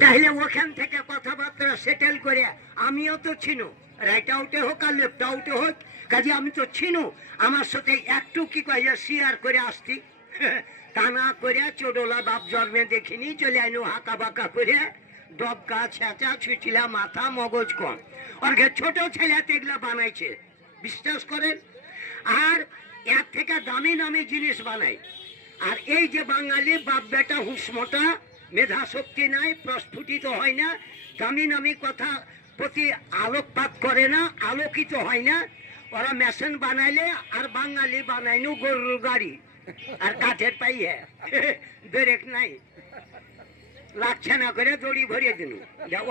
তাহলে ওখান থেকে কথাবার্তা সেটেল করে আমিও তো চিনো, রাইট আউটে হোক আর লেফট আউটে হোক, কাজে আমি তো চিনো, আমার সাথে একটু কি কয়ে শেয়ার করে আসতি। তা না করে চোডলা বাপ জন্মে দেখিনি, চলে আইনো হাঁকা বাঁকা করে ডবকা ছেঁচা ছুটিলা মাথা মগজ কম। ওর ছোট ছেলে এগুলা বানাইছে, বিশ্বাস করেন। আর এর থেকে দামি দামি জিনিস বানাই। আর এই যে বাঙালি বাপ বেটা হুসমোটা, মেধা শক্তি নাই, প্রস্ফুটিত হয় না, দামি দামি কথা প্রতি আলোকপাত করে না, আলোকিত হয় না। ওরা মেশিন বানাইলে আর বাঙালি বানাইনু গরুর গাড়ি আর কাঠের পাইয়ে, ব্রেক নাই, লাগছে না করে দড়ি ভরিয়ে দিনু,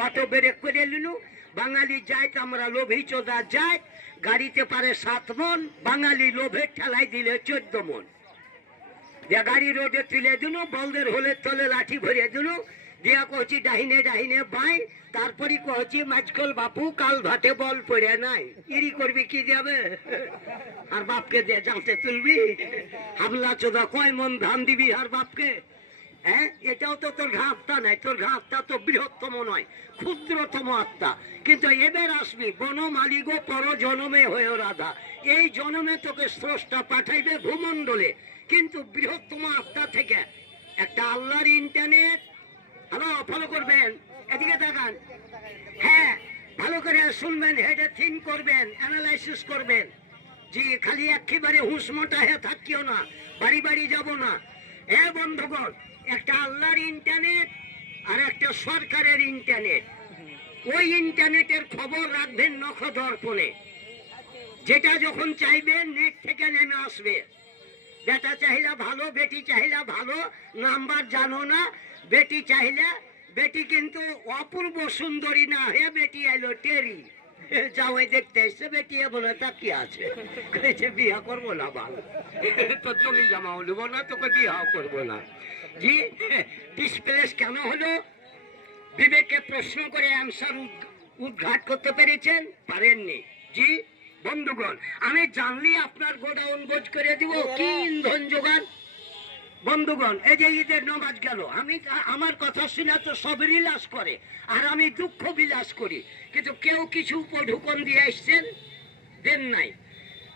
অটো ব্রেক করে নিলু। বাঙালি যায় তো আমরা লোভী চোদা যায়, গাড়িতে পারে 7 মন, বাঙালি লোভে ঠেলাই দিলে 14 মন। গাড়ি রোডে তুলে দিল, বলদের হলে তলে লাঠি ভরিয়ে দিল, দিয়া কচি ডাহিনে ডাহিনে বাই, তারপরে কচি মাঝকল বাপু কাল ভাতে বল পড়ে নাই, ইরি করবি কি যাবে আর বাপকে দিয়ে জানতে তুলবি, হামলা চোদা কয় মন ধান দিবি আর বাপকে। হ্যাঁ, এটাও তো তোর ঘাটটা নাই, তোর ঘাটটা তো বৃহত্তম নয়, ক্ষুদ্রতম আত্মা। কিন্তু এবার আসবি বন মালিক পর জনমে হয়ে রাধা, এই জনমে তোকে স্রষ্টা পাঠাইবে ভূমণ্ডলে, কিন্তু বৃহত্তম আত্মা থেকে একটা আল্লাহর ইন্টারনেট। হ্যালো, ফলো করবেন, এদিকে দেখান। হ্যাঁ, ভালো করে শুনবেন, হেডে থিঙ্ক করবেন, অ্যানালাইসিস করবেন। জি, খালি একেবারে হুঁসমোটা হয়ে থাকিও না, বাড়ি বাড়ি যাব না। হ্যাঁ বন্ধুগণ, একটা আল্লাহর ইন্টারনেট আর একটা সরকারের ইন্টারনেট। ওই ইন্টারনেটের খবর রাখবেন নখদর্পণে, যেটা যখন চাইবেন নেট থেকে নেমে আসবে। বেটা চাহিলা ভালো, বেটি চাহিলা ভালো, নাম্বার জানো না। বেটি চাহিলা, বেটি কিন্তু অপূর্ব সুন্দরী না হয়ে বেটি এলো টেরি, যাওয়াই দেখতে এসছে, বেটি বলে তা কি আছে, বিয়া করবো না, ভালো তোর জমি জমাও নেব না, তোকে বিয়া করবো না। জি, ডিসপ্লেস কেন হলো? বিবেককে প্রশ্ন করে অ্যান্সার উদ্ঘাট করতে পেরেছেন? পারেননি। জি বন্ধুগণ, আমি জানলি আপনার গোডাউন বোঝ করে দিব, কি ইন্ধন যোগান। বন্ধুগণ, এই যে ঈদের নামাজ গেল, আমি আমার কথা শুনে তো সব বিলাস করে, আর আমি দুঃখ বিলাস করি, কিন্তু কেউ কিছু উপঢুকন দিয়ে আসছেন, দেন নাই।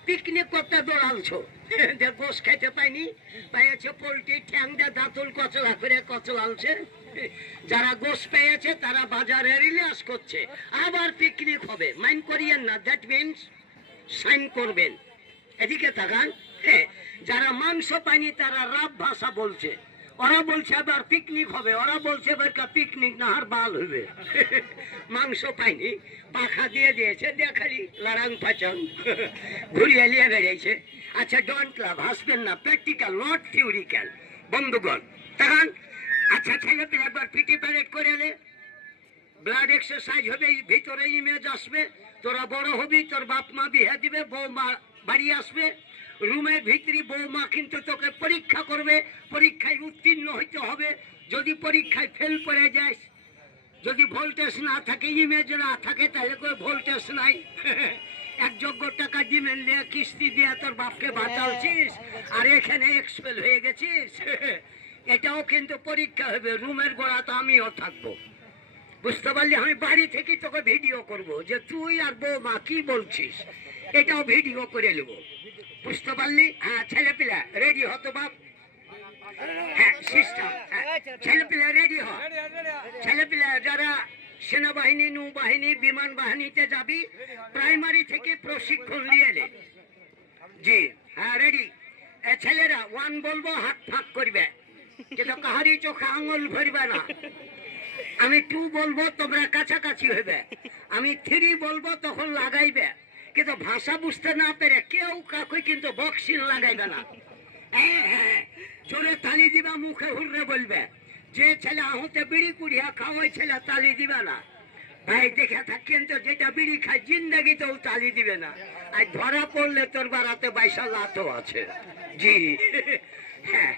পিকনিক করতে দৌড়ালছো, যে গোস খাইতে পাইনি, পাইয়াছে পোল্ট্রি ঠ্যাং দিয়ে দাঁতুল কচলা করে কচলালছে। যারা গোস পেয়েছে তারা বাজারে রিলাস করছে, আবার পিকনিক হবে, মাইন্ড করিয়েন না, দ্যাট মিনস সাইন করবেন। এদিকে তাকান। হ্যাঁ, যারা মাংস পায়নি তারা রাব ভাষা বলছে, ওরা বলছে আবার পিকনিক হবে, ওরা বলছে এবার পিকনিক না আর বাল হবে। মাংস পায়নি, পাখা দিয়ে দিয়েছে, দেখালি লারাং পাচাং ঘুরিয়ে নিয়ে বেরিয়েছে। আচ্ছা, ডোন্ট লাভ, হাসবেন না, প্র্যাকটিক্যাল নট থিওরিক্যাল। বন্ধুগণ তাকান। আচ্ছা, ছেলে পেলে একবার পিটি প্যারেড করে এলে, ব্লাড এক্সারসাইজ হবে, ভিতরে ইমেজ আসবে, তোরা বড় হবি, তোর বাপ মা বিয়ে দিবে, বৌমা বাড়ি আসবে, রুমের ভিতরে বৌমা কিন্তু তোকে পরীক্ষা করবে, পরীক্ষায় উত্তীর্ণ হইতে হবে। যদি পরীক্ষায় ফেল করে যাস, যদি ভোল্টেজ না থাকে, ইমেজ না থাকে, তাহলে করে ভোল্টেজ নাই। 1 যোগ্য টাকা ডিমেন্ড দিয়ে কিস্তি দিয়ে তোর বাপকে বাঁচাচ্ছিস, আর এখানে এক্সপেল হয়ে গেছিস। এটাও কিন্তু পরীক্ষা হবে, রুমের গোড়া তো আমিও থাকবো, বুঝতে পারলি? আমি বাড়ি থেকে তোকে ভিডিও করব যে তুই আর বৌমা কি বলছিস, এটাও ভিডিও করে নেব, বুঝতে পারলি? হ্যাঁ, ছেলে পিলা রেডি হতো বাপ। হ্যাঁ, সিস্টেম, ছেলে পিলা রেডি হ। ছেলে পিলা যারা সেনাবাহিনী, নৌবাহিনী, বিমান বাহিনীতে যাবি, প্রাইমারি থেকে প্রশিক্ষণ নিয়ে নে। জি হ্যাঁ, রেডি। ছেলেরা 1 বলবো, হাত ফাঁক করবে, কিন্তু কাহারি চোখে আঙুল ভরবে না। আমি 2 বলবো, তোমরা কাছাকাছি হইবে। আমি 3 বলবো, তখন লাগাইবে, কিন্তু ভাষা বুঝতে না পেরে কেউ কাকুই কিন্তু বক্সিন লাগাইবে না। হ্যাঁ, জোরে তালি দিবা, মুখে হুররে বলবে। যে ছেলে আহতে বিড়ি কুড়িয়া খাওয়াই ছেলে তালি দিবে না। ভাই দেখে থাকেন তো, যেটা বিড়ি খায় জিন্দগিতেও তালি দিবে না, আর ধরা পড়লে তোর বাড়াতে 22 লাতো আছে। জি হ্যাঁ,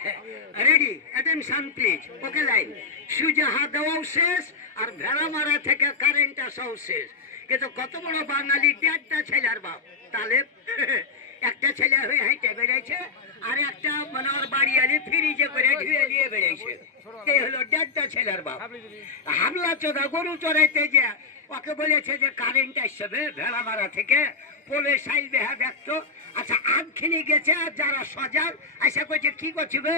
ready, attention please. Okay line. সুজে হাত দেওয়াও শেষ, আর ভেড়া মারা থেকে কারেন্ট আসাও শেষ। কিন্তু কত বড় বাঙালি, 1.5টা ছেলের বাপ, তাহলে একটা ছেলে হয়ে হেঁটে বেড়েছে, আর একটা মানে ওর বাড়ি আলি ফ্রিজে করে ধুয়ে নিয়ে বেড়েছে। এই হলো দেড়টা ছেলের বাপ। হামলা চোদা গরু চড়াইতে যে ওকে বলেছে যে কারেন্ট আসবে ভেড়া মারা থেকে পোলে সাইল বেহা দেখতো। আচ্ছা আধখিনি গেছে, আর যারা সজাগ আশা করছে কি করছিবে,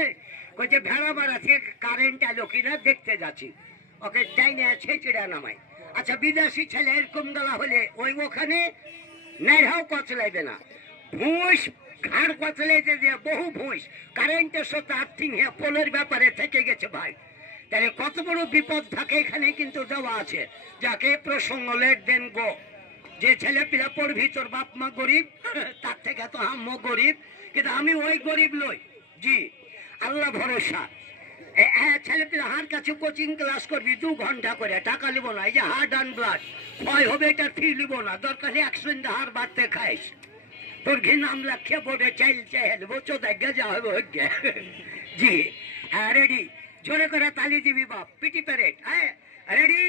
কইছে ভেড়া মারা থেকে কারেন্ট এলো কিনা দেখতে যাচ্ছি। ওকে টাইনে ছেঁচড়া নামায়। আচ্ছা বিদেশি ছেলে এরকম গলা হলে ওই ওখানে নেড়াও কচলাইবে না, ভুঁস ঘাড় কচলাইতে দিয়ে বহু ভুঁস কারেন্টের সাথে আর্থিং হয়ে পোলের ব্যাপারে থেকে গেছে ভাই। তাহলে কত বড় বিপদ থাকে এখানে কিন্তু দেওয়া আছে। যাকে প্রসঙ্গ লেট দেন গো, যে ছেলে পিলা পড়বি তোর বাপ মা গরিব, তার থেকে তো আম্মু গরিব, কিন্তু আমি ওই গরিব লই। জি আল্লাহ ভরসা। ছেলে পিলা হার কাছে কোচিং ক্লাস করবি 2 ঘন্টা করে, টাকা নিব না। এই যে হার্ট অ্যান্ড ব্লাড ক্ষয় হবে এটা ফি নিব না, দরকার 100 হার বাড়তে খাইস। তোর ঘি নাম লাখে বোর্ডে চাইল চাইলবো চোদ্দ যা হবে। জি হ্যাঁ রেডি, জোরে করে তালি দিবি বাপ, পিটি প্যারেড। হ্যাঁ রেডি,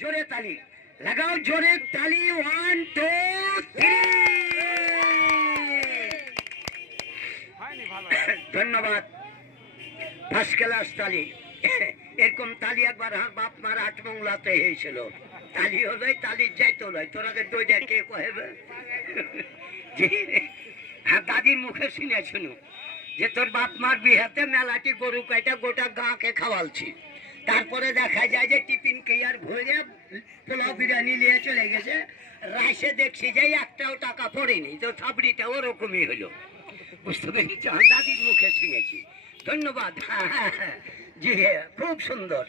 জোরে তালি লাগাও, জোরে তালি। 1 2 3। ধন্যবাদ, ফার্স্ট ক্লাস তালি। এরকম তালি একবার আমার বাপ মার 8 মংলাতে হয়েছিল। তালি হলোই তালি যাইতো লয়, তোরাকে দইটা কে কহেবে। হ্যাঁ দাদির মুখে শুনে শুনু যে তোর বাপ মার বিহাতে মেলাটি গরু কাইটা গোটা গাঁকে খাওয়ালছি। তারপরে দেখা যায় যে টিফিন কেয়ার ভরে পোলাও বিরিয়ানি নিয়ে চলে গেছে। রাইসে দেখছি যে একটাও টাকা পড়েনি, তো থাবড়িটা ওরকমই হলো। বুঝতে পেরেছি, দাদির মুখে শুনেছি। ধন্যবাদ। জি হ্যাঁ খুব সুন্দর।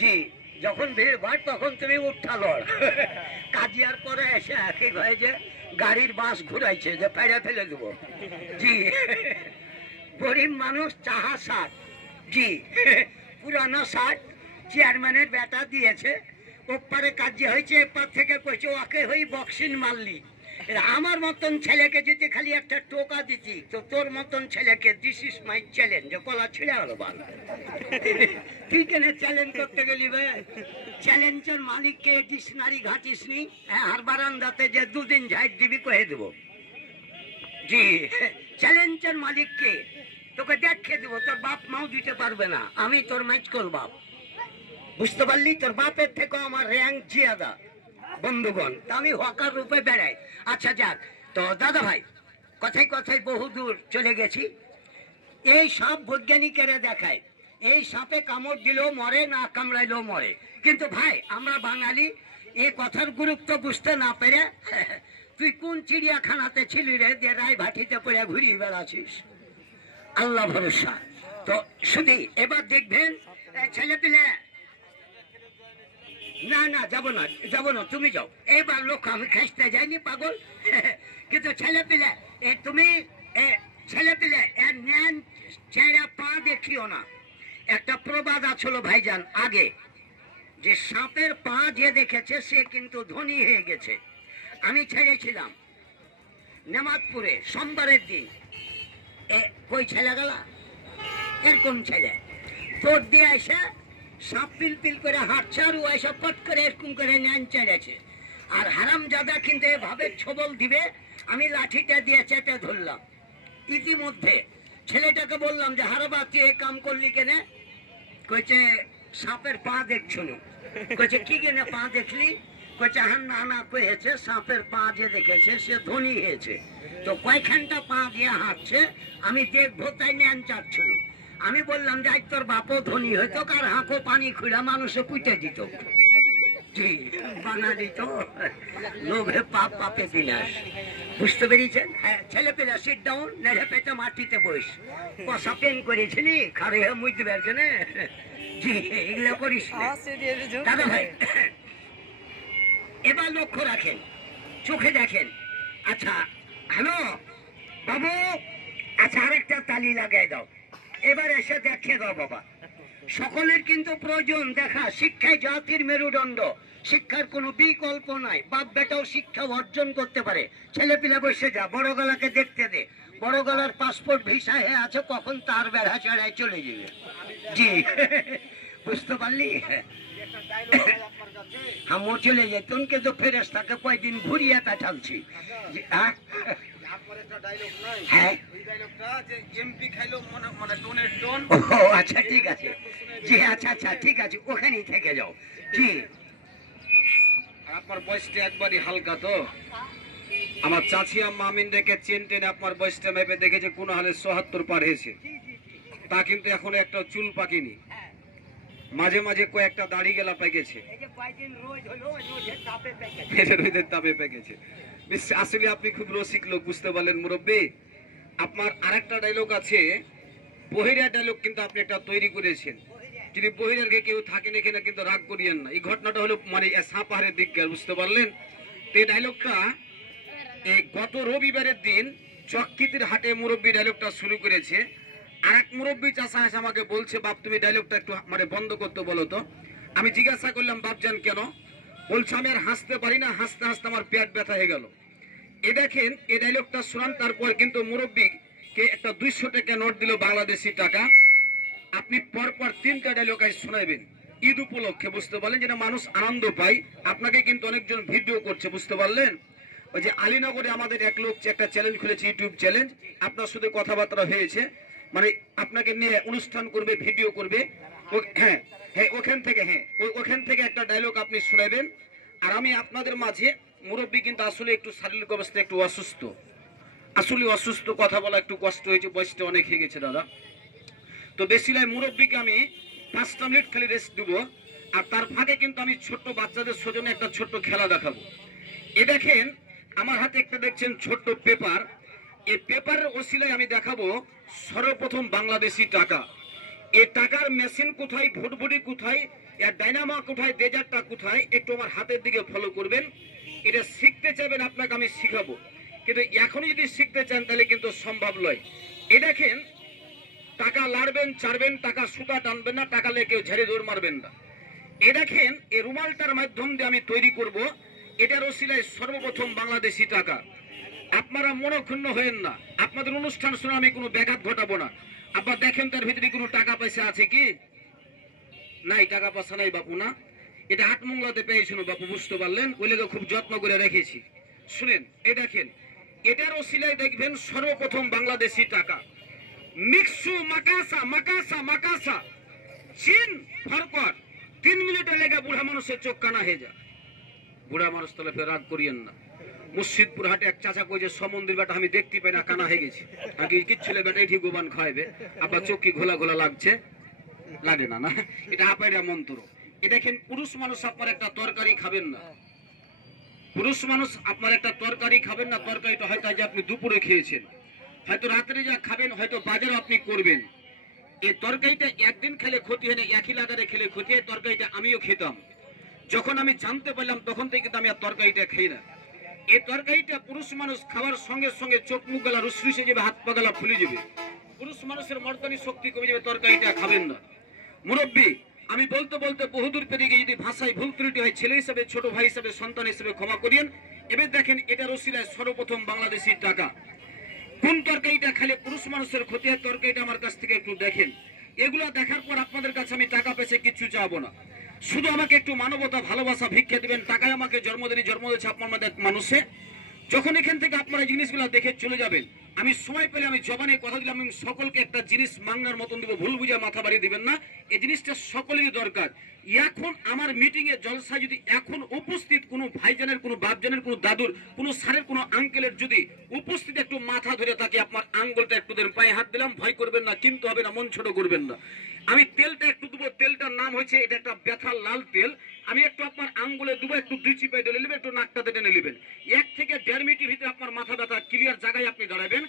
জি যখন ভিড় ভাড় তখন তুমি উঠা লড়। কাজিয়ার পরে এসে একই হয় যে গাড়ির বাস ঘুরাইছে যে ফেলে ফেলে দেবো। জি গরিব মানুষ চাহা শার্ট। জি পুরানো শার্ট চেয়ারম্যানের বেটা দিয়েছে, ওপারে কাজ হয়েছে, এপার থেকে কইছে ওকে হই বক্সিং মারলি। আমার মতন ছেলেকে যদি খালি একটা টোকা দিতি, তো তোর মতন ছেলেকে দিস ইস মাই চ্যালেঞ্জ, কলা ছিঁড়ে হলো বাল। তুই কেন চ্যালেঞ্জ করতে গেলি বে? চ্যালেঞ্জের মালিককে ডিকশনারি ঘাটিস নি, আর বারান্দাতে যে 2 দিন ঝাইট দিবি কহে দেবো। জি চ্যালেঞ্জের মালিককে তোকে দেখে দেবো, তোর বাপ মাও দিতে পারবে না, আমি তোর মাইচকল বাপ। বুঝতে পারলি, তোর বাপের থেকে আমার র্যাঙ্ক জিয়াদা বন্ধুগণ, আমি হকার রূপে বেড়াই। আচ্ছা যাক, তো দাদা ভাই কথায় কথায় বহু দূর চলে গেছি। এই সব বৈজ্ঞানিকেরা দেখায় এই সাপে কামড় দিলেও মরে, না কামড়াইলেও মরে। কিন্তু ভাই আমরা বাঙালি এই কথার গুরুত্ব বুঝতে না পেরে তুই কোন চিড়িয়াখানাতে ছিলি রে যে রায় ভাটিতে পড়ে ঘুরিয়ে বেড়াছিস? আল্লাহ ভরসা। তো শুধু এবার দেখবেন ছেলে পিলে, না না যাবো না যাবো না, তুমি যাও। এবার লোক আমি খাইতে যাইনি পাগল। কিন্তু ছেলে পিলে তুমি ছেলে পিলে ন্যান চেহারা পা দেখিও না। একটা প্রবাদ আছিল ভাইজান আগে, যে সাপের পা যে দেখেছে সে কিন্তু ধনী হয়ে গেছে। আমি ছেড়েছিলাম নেমাতপুরে সোমবারের দিন, কই ছেলে গেলা এরকম ছেলে তোর দিয়ে এসে সাপ পিল পিল করে হাঁটছে, আর ও এসে পট করে এরকম করে ন্যান চেড়েছে। আর হারাম জাদা কিন্তু এভাবে ছবল দিবে, আমি লাঠিটা দিয়ে চেটে ধরলাম। ইতিমধ্যে ছেলেটাকে বললাম যে হারাবা তুই এই কাম করলি কেনে? কইছে সাপের পা দেখছো না। কইছে কি কেনে পা দেখলি? কইছে হান্না হানা করেছে, সাপের পা যে দেখেছে সে ধনী হয়েছে, তো কয়খানটা পা দিয়ে হাঁটছে, আমি দেখবো তাই ন্যান চাচ্ছিল। আমি বললাম যে তোর বাপও ধনী হইতো, কার হাঁকো পানি খুঁড়া মানুষে পুঁতে দিত। বাঙালি তো লোভে পাপ পাপে বিনাশ। বুঝতে পেরেছেন? হ্যাঁ ছেলে পেলে সিট ডাউন, নেড়ে পেটে মাটিতে বস, কষা পেন করেছিলি খারে হয়ে মুইতে পারছে না। জি এগুলো করিস দাদা ভাই। এবার লক্ষ্য রাখেন, চোখে দেখেন। আচ্ছা হ্যালো বাবু, আচ্ছা আরেকটা তালি লাগাই দাও। এবার এসে দেখে দাও বাবা, সকলের কিন্তু প্রয়োজন দেখা। শিক্ষায় জাতির মেরুদণ্ড, শিক্ষার কোনো বিকল্প নাই। বাপ বেটাও শিক্ষা অর্জন করতে পারে। ছেলে পিলে বসে যা, বড় গলাকে দেখতে দে, বড় গলার পাসপোর্ট ভিসা হয়ে আছে, কখন তার বেড়া চড়ায় চলে যাবে। জি বুঝতে পারলি? আমি চলে যেতুন, কিন্তু ফেরেশতাকে কয়দিন ঘুরিয়ে পাঠালছি। আমার একটা ডায়লগ নাই, হ্যাঁ ওই ডায়লগটা যে এমপি খাইলো মানে টোনের টোন। ও আচ্ছা ঠিক আছে জি আচ্ছা আচ্ছা ঠিক আছে ওখানেই থেকে যাও জি আর আপনার বয়সটা একবারই হালকা তো। আমার চাচি আম্মা আমিন রেখে চেন টেনে আপনার বয়সটা মেপে দেখেছে কোন হালে ৭৪ পার হয়েছে, তা কিন্তু এখনো একটা চুল পাকিনি, মাঝে মাঝে কয়েকটা দাড়ি গেলা পেকেছে, রোদের তাপে পেকেছে। আসলে আপনি খুব রসিক লোক, বুঝতে পারলেন মুরব্বী। আপনার আরেকটা ডায়লগ আছে, বহিরা ডায়লগ কিন্তু আপনি একটা তৈরি করেছেন। যদি বহিরার কেউ থাকেন এখানে কিন্তু রাগ করিয়েন না, এই ঘটনাটা হলো মানে সাপাহারের দিকে, বুঝতে পারলেন। তো এই ডায়লগটা এই গত রবিবারের দিন চক্কিতির হাটে মুরব্বী ডায়লগটা শুরু করেছে। আর এক মুরব্বী চাষা এসে আমাকে বলছে, বাপ তুমি ডায়লগটা একটু মানে বন্ধ করতে বলো তো। আমি জিজ্ঞাসা করলাম, বাপজান কেন? বলছে আমি আর হাসতে পারি না, হাসতে হাসতে আমার পেট ব্যথা হয়ে গেল। এ দেখেন এই ডায়লগটা শোনান, তারপর কিন্তু মুরব্বীকে একটা 200 টাকা নোট দিল বাংলাদেশি টাকা। আপনি পরপর 3টা ডায়লগ আজ শোনাবেন ঈদ উপলক্ষে, বুঝতে পারলেন, যেটা মানুষ আনন্দ পায়। আপনাকে কিন্তু অনেকজন ভিডিও করছে, বুঝতে পারলেন। ওই যে আলীনগরে আমাদের এক লোক একটা চ্যালেঞ্জ খুলেছে, ইউটিউব চ্যালেঞ্জ। আপনার সাথে কথাবার্তা হয়েছে, মানে আপনাকে নিয়ে অনুষ্ঠান করবে, ভিডিও করবে। হ্যাঁ হ্যাঁ ওখান থেকে, হ্যাঁ ওখান থেকে একটা ডায়লগ আপনি শোনাবেন। আর আমি আপনাদের মাঝে, মুরব্বী কিন্তু আসলে একটু শারীরিক অবস্থা একটু অসুস্থ, আসলে অসুস্থ, কথা বলা একটু কষ্ট হয়েছে, বয়সটা অনেক হয়ে গেছে দাদা। তো বেশি নয়, মুরব্বীকে আমি 5টা মিনিট খালি রেস্ট দেবো। আর তার ফাঁকে কিন্তু আমি ছোট্ট বাচ্চাদের সৌজন্যে একটা ছোট্ট খেলা দেখাবো। এ দেখেন আমার হাতে একটা দেখছেন ছোট্ট পেপার, এই পেপারের ওসিলায় আমি দেখাবো সর্বপ্রথম বাংলাদেশি টাকা। এই টাকার মেশিন কোথায়, ভুটভুটি কোথায়, এর ডাইনামা কোথায়, ডেজার্টটা কোথায়, একটু আমার হাতের দিকে ফলো করবেন। এটা শিখতে চাইবেন, আপনাকে আমি শিখাবো, কিন্তু এখনই যদি শিখতে চান তাহলে কিন্তু সম্ভব নয়। এ দেখেন টাকা লাড়বেন ছাড়বেন, টাকা সুতা টানবেন না, টাকা লেগে কেউ ঝেড়ে দৌড় মারবেন না। এ দেখেন এই রুমালটার মাধ্যম দিয়ে আমি তৈরি করব, এটার ওসিলায় সর্বপ্রথম বাংলাদেশি টাকা। আপনারা মনক্ষুণ্ণ হয়েন না, আপনাদের অনুষ্ঠান শুনে আমি কোনো ব্যাঘাত ঘটাবো না। আবার দেখেন তার ভিতরে কোনো টাকা পয়সা আছে কি? নাই, টাকা পয়সা নাই বাপু। না, এটা আটমংলাতে পেয়েছিল বাপু, বুঝতে পারলেন, ওই লেগে খুব যত্ন করে রেখেছি। শুনেন, এ দেখেন এটার ওসিলায় দেখবেন সর্বপ্রথম বাংলাদেশি টাকা। মিক্সু মাকাসা মাকাসা মাকাসা চিন ফরকট 3 মিনিটে লেগে বুড়া মানুষের চোখ কানা হয়ে যায়। বুড়া মানুষ তাহলে ফের রাগ করিয়েন না। মুর্শিদপুর হাটে এক চাচা কই যে সমন্দির বেটা আমি দেখতে পাই না, কানা হয়ে গেছি। আর কি ছেলে বেটাই ঠিক গোবান খাইবে, আবার চোখ কি ঘোলা ঘোলা লাগছে, লাগে না? না, এটা আপাইরা মন্ত্র। এ দেখেন পুরুষ মানুষ আপনার একটা তরকারি খাবেন না, পুরুষ মানুষ আপনার একটা তরকারি খাবেন না। তরকারিটা হয়তো আজ আপনি দুপুরে খেয়েছেন, হয়তো রাত্রে যা খাবেন, হয়তো বাজারে আপনি করবেন। এই তরকারিটা একদিন খেলে ক্ষতি হয় না, একই লাগারে খেলে ক্ষতি হয়। তরকারিটা আমিও খেতাম, যখন আমি জানতে পারলাম তখন থেকে কিন্তু আমি আর তরকারিটা খাই না। এই তরকারিটা পুরুষ মানুষ খাওয়ার সঙ্গে সঙ্গে চোখ মুখ গলা রুসরুসে যাবে, হাত পা গলা ফুলে যাবে, পুরুষ মানুষের মর্দানি শক্তি কমে যাবে। তরকারিটা খাবেন না। মুরব্বী, আমি বলতে বলতে বহুদূর পেরিয়ে গিয়ে যদি ভাষায় ভুল ত্রুটি হয়, ছেলে হিসাবে, ছোট ভাই হিসাবে, সন্তান হিসাবে ক্ষমা করিয়েন। এবার দেখেন এটার ওসিলায় সর্বপ্রথম বাংলাদেশি টাকা। কোন তরকারিটা খেলে পুরুষ মানুষের ক্ষতি হয়, তরকারিটা আমার কাছ থেকে একটু দেখেন। এগুলো দেখার পর আপনাদের কাছে আমি টাকা পয়সা কিচ্ছু চাবো না, শুধু আমাকে একটু মানবতা ভালোবাসা ভিক্ষা দিবেন। টাকায় আমাকে জন্ম দিয়েছে আপনার মধ্যে মানুষে। যখন এখান থেকে আপনারা জিনিসগুলো দেখে চলে যাবেন, আমি সময় পেলে আমি জবানে কথা দিলাম, আমি সকলকে একটা জিনিস মাংনার মতন দিব, ভুল বুঝে মাথা বাড়িয়ে দিবেন না। এই জিনিসটা সকলেরই দরকার। এখন আমার মিটিং এ জলসা যদি এখন উপস্থিত কোনো ভাইজানের, কোনো বাপজানের, কোনো দাদুর, কোনো স্যারের, কোনো আঙ্কেলের যদি উপস্থিত একটু মাথা ধরে থাকে, আপনার আঙ্গুলটা একটু দেন, পায়ে হাত দিলাম, ভয় করবেন না, কিন্তু হবে না, মন ছোট করবেন না। আমি তেলটা একটু দেবো, তেলটার নাম হয়েছে, এটা একটা ব্যথার লাল তেল। আমি একটু আপনার আঙ্গুলে দেবো, একটু 2 চিপাই ঢেলে নেবেন, একটু নাকটাতে টেনে নেবেন। 1 থেকে 1.5 মিনিটের ভিতরে আপনার মাথা ব্যথা ক্লিয়ার জায়গায় আপনি দাঁড়াবেন।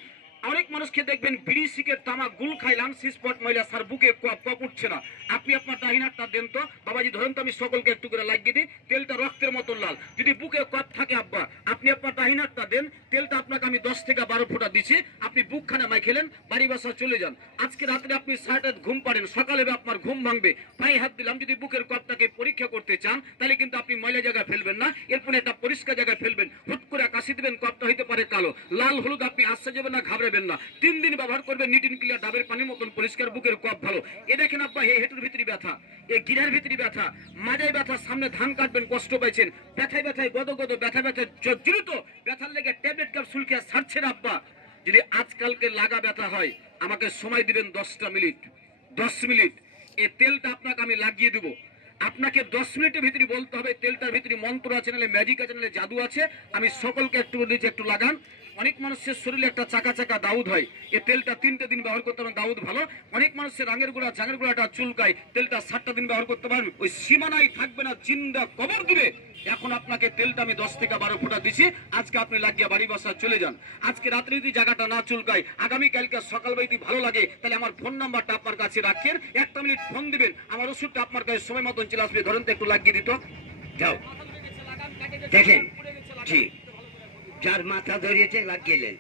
অনেক মানুষকে দেখবেন বিড়ি সিগারেট তামাক গুল খাই, লামসি স্পট মহিলা স্যার বুকে কপ উঠছে না। আপনি আপনার ডাহিনারটা দেন তো বাবাজি, ধরেন তো, আমি সকলকে একটু করে লাগিয়ে দিই। তেলটা রক্তের মতো লাল, যদি বুকে কপ থাকে আব্বা, আপনি আপনার ডাহিনারটা দেন। তেলটা আপনাকে আমি 10 থেকে 12 ফোঁটা দিচ্ছি, আপনি বুকখানে মাই খেলেন, বাড়ি বাসা চলে যান। আজকে রাত্রে আপনি 6টায় ঘুম পারেন, সকালে আপনার ঘুম ভাঙবে। পায়ে হাত দিলাম, যদি বুকের কপটাকে পরীক্ষা করতে চান তাহলে কিন্তু আপনি ময়লা জায়গায় ফেলবেন না, এরপরে একটা পরিষ্কার জায়গায় ফেলবেন। হুট করে কাশি দিবেন, কপটা হইতে পারে কালো, লাল হলুদ, আপনি আসতে যাবেন না, ঘাবড়ে ছড়াবেন না, 3 দিন ব্যবহার করবেন, নিট এন্ড ক্লিয়ার, ডাবের পানির মতন পরিষ্কার, বুকের কফ ভালো। এ দেখেন আব্বা, এই হেঁটুর ভিতরে ব্যথা, এই গিরার ভিতরে ব্যথা, মাজায় ব্যথা, সামনে ধান কাটবেন কষ্ট পাইছেন, ব্যথায় ব্যথায় গদ গদ, ব্যথা ব্যথায় জর্জরিত, ব্যথার লেগে ট্যাবলেট ক্যাপসুল খেয়ে ছাড়ছেন আব্বা। যদি আজকালকে লাগা ব্যথা হয়, আমাকে সময় দিবেন 10টা মিনিট, 10 মিনিট। এই তেলটা আপনাকে আমি লাগিয়ে দেবো। আপনাকে 10 মিনিটের ভিতরে বলতে হবে তেলটার ভিতরে মন্ত্র আছে, নাহলে ম্যাজিক আছে, নাহলে জাদু আছে। আমি সকলকে একটু দিচ্ছি, একটু লাগান। অনেক মানুষের শরীরে একটা চাকা চাকা দাউদ হয়, এই তেলটা 3টে দিন ব্যবহার করতে পারেন, দাউদ ভালো। অনেক মানুষের রাঙের গোড়া চাঙের গোড়াটা চুলকায়, তেলটা 7টা দিন ব্যবহার করতে পারেন, ওই সীমানাই থাকবে না, জিন্দা কবর দিবে। এখন আপনাকে তেলটা আমি 10 থেকে 12 ফোঁটা দিছি, আজকে আপনি লাগিয়ে বাড়ি বাসা চলে যান। আজকে রাত্রে যদি জায়গাটা না চুলকায়, আগামীকালকে সকালবেলা যদি ভালো লাগে, তাহলে আমার ফোন নাম্বারটা আপনার কাছে রাখেন, 1 মিনিট ফোন দিবেন, আমার ওষুধটা আপনার কাছে সময় মতন চলে আসবে। ধরেন তো একটু লাগিয়ে দিত, যাও দেখেন। জি, যার মাথা ধরিয়েছে লাগিয়েলেন,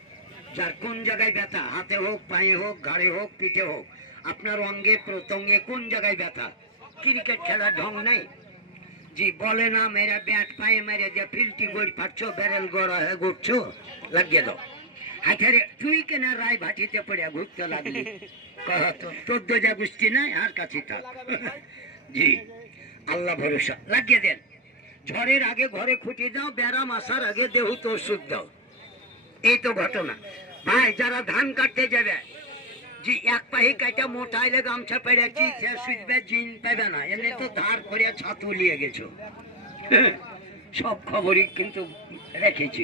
যার কোন জায়গায় ব্যথা, হাতে হোক, পায়ে হোক, ঘাড়ে হোক, পিঠে হোক, আপনার অঙ্গে প্রত্যঙ্গে কোন জায়গায় ব্যথা, ক্রিকেট খেলার ঢং নাই। জি, বলে না মেরে ব্যাট পায়ে মেরে যে ফিল্টি গোল পাচ্ছ, ব্যারেল গড়া হয়ে ঘুরছো, লাগিয়ে দাও। হাতেরে তুই কেনা রায় ভাটিতে পড়ে ঘুরতে লাগলি, তো 14 গোষ্ঠী নাই, আর কাছে থাক। জি, আল্লাহ ভরসা, লাগিয়ে দেন। ঝড়ের আগে ঘরে খুঁটি দাও, ব্যারাম আসার আগে দেহ তো ওষুধ দাও। এই তো ঘটনা। ভাই, যারা ধান কাটতে যাবে, জি, এক পাহি কাটা মোটাইলে গামছা পেড়ে কি সুইচবে, জিন পাবে না, এমনি তো ধার করে ছাতু নিয়ে গেছো। সব খবরই কিন্তু রেখেছি,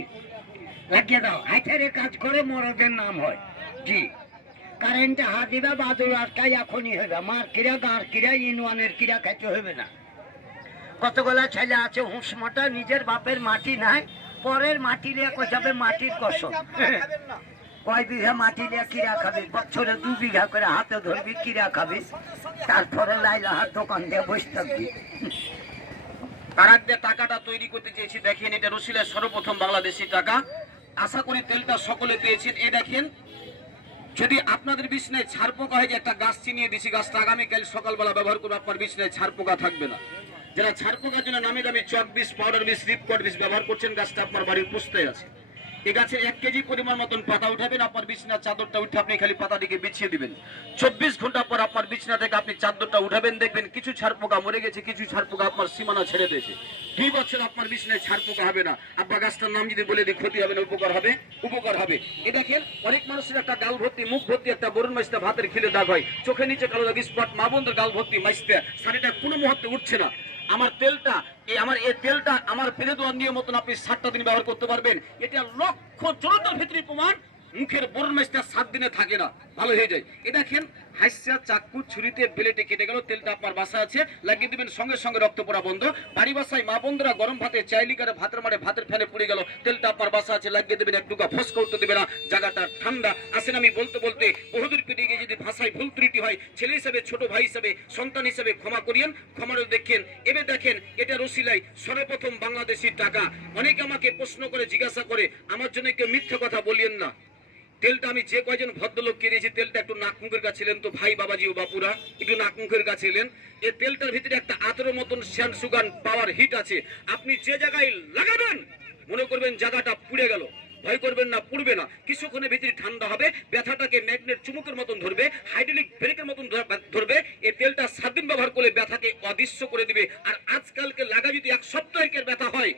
লাগিয়ে দাও। হাতেরে কাজ করে মরদের নাম হয়। জি, কারেন্টে হাত দিবে, বাদুর আটকাই এখনই হবে, মার কিরা, গাঁর কিরা, ইনওয়ানের কিরা খাইতে হবে না। কতগুলা ছেলে আছে হুঁসমটা, নিজের বাপের মাটি নাই, পরের মাটি নিয়ে যাবে মাটির কসম। কয় বিঘা মাটি নিয়ে কিরা খাবি, বছরে 2 বিঘা করে হাতে ধরবি, কিরা খাবি, তারপরে লাইলা হাত দোকান দিয়ে বসে থাকবি। তারা যে টাকাটা তৈরি করতে চেয়েছি, দেখেন এটা রসিলের সর্বপ্রথম বাংলাদেশি টাকা। আশা করি তেলটা সকলে পেয়েছেন। এ দেখেন, যদি আপনাদের বিছনায় ছাড় পোকা হয়, যে একটা গাছ চিনিয়ে দিছি, গাছটা আগামীকাল সকালবেলা ব্যবহার করবে, আপনার বিছনায় ছাড় পোকা থাকবে না। যারা ছাড় পোকার জন্য নামি দামি চক বিষ, পাউডার বিষ, রিপকট বিষ ব্যবহার করছেন, গাছটা আপনার বাড়ির পুষতে আছে। এই গাছের 1 কেজি পরিমাণ মতন পাতা উঠাবেন, আপনার বিছনার চাদরটা উঠে আপনি খালি পাতাটিকে বিছিয়ে দিবেন। 24 ঘন্টা পর আপনার বিছনা থেকে আপনি চাদরটা উঠাবেন, দেখবেন কিছু ছাড় পোকা মরে গেছে, কিছু ছাড় পোকা আপনার সীমানা ছেড়ে দিয়েছে। 2 বছর আপনার বিছনায় ছাড় পোকা হবে না। আব্বা, গাছটার নাম যদি বলে দিই ক্ষতি হবে না, উপকার হবে, উপকার হবে। এ দেখেন, অনেক মানুষের একটা গাল ভর্তি, মুখ ভর্তি একটা বরুণ মাছটা ভাতের খিলে দাগ হয়, চোখে নিচে কালো দাগ স্পট, মা বোনদের গাল ভর্তি মাছতে, শাড়িটা কোনো মুহূর্তে উঠছে না। আমার তেলটা, এই তেলটা আমার ফেলে দেওয়ার নিয়ম মতন আপনি 7টা দিন ব্যবহার করতে পারবেন। এটা লক্ষ জনতার ভিতরে প্রমাণ, মুখের বরণ মাছটা 7 দিনে থাকে না, ভালো হয়ে যায়। এ দেখেন, হাসিয়া চাকু ছুরিতে বেলেটে কেটে গেল, তেলটা আপনার বাসা আছে, লাগিয়ে দিবেন, সঙ্গে সঙ্গে রক্ত পড়া বন্ধ। বাড়ি বাসায় মা বন্ধুরা গরম ভাতে চাইলি করে ভাতের মাঠে ভাতের ফ্যানে পড়ে গেল, তেলটা আপনার বাসা আছে, লাগিয়ে দেবেন, একটু ফস করতে দেবে না, জায়গাটা ঠান্ডা। আসেন, আমি বলতে বলতে বহুদূর পেরিয়ে গিয়ে যদি ভাষায় ভুল ত্রুটি হয়, ছেলে হিসেবে, ছোট ভাই হিসেবে, সন্তান হিসেবে ক্ষমা করিয়েন, ক্ষমারও দেখেন। এবার দেখেন, এটা রসিলাই সর্বপ্রথম বাংলাদেশি টাকা। অনেকে আমাকে প্রশ্ন করে, জিজ্ঞাসা করে, আমার জন্য কেউ মিথ্যা কথা বলিয়েন না। তেলটা আমি যে কয়জন ভদ্রলোককে দিয়েছি, তেলটা একটু নাক মুখের কাছে ছিলেন, তো ভাই বাবাজি ও বাপুরা একটু নাক মুখের কাছে এলেন। এই তেলটার ভিতরে একটা আতরের মতন শ্যান সুগান পাওয়ার হিট আছে। আপনি যে জায়গায় লাগাবেন, মনে করবেন জায়গাটা পুড়ে গেল, ভয় করবেন না, পুড়বে না, কিছুক্ষণের ভিতরে ঠান্ডা হবে, ব্যথাটাকে ম্যাগনেট চুমুকের মতন ধরবে, হাইড্রোলিক ব্রেকের মতন ধরবে। এই তেলটা 7 দিন ব্যবহার করলে ব্যথাকে অদৃশ্য করে দিবে। আর আজকালকে লাগা যদি 1 সপ্তাহের ব্যথা হয়,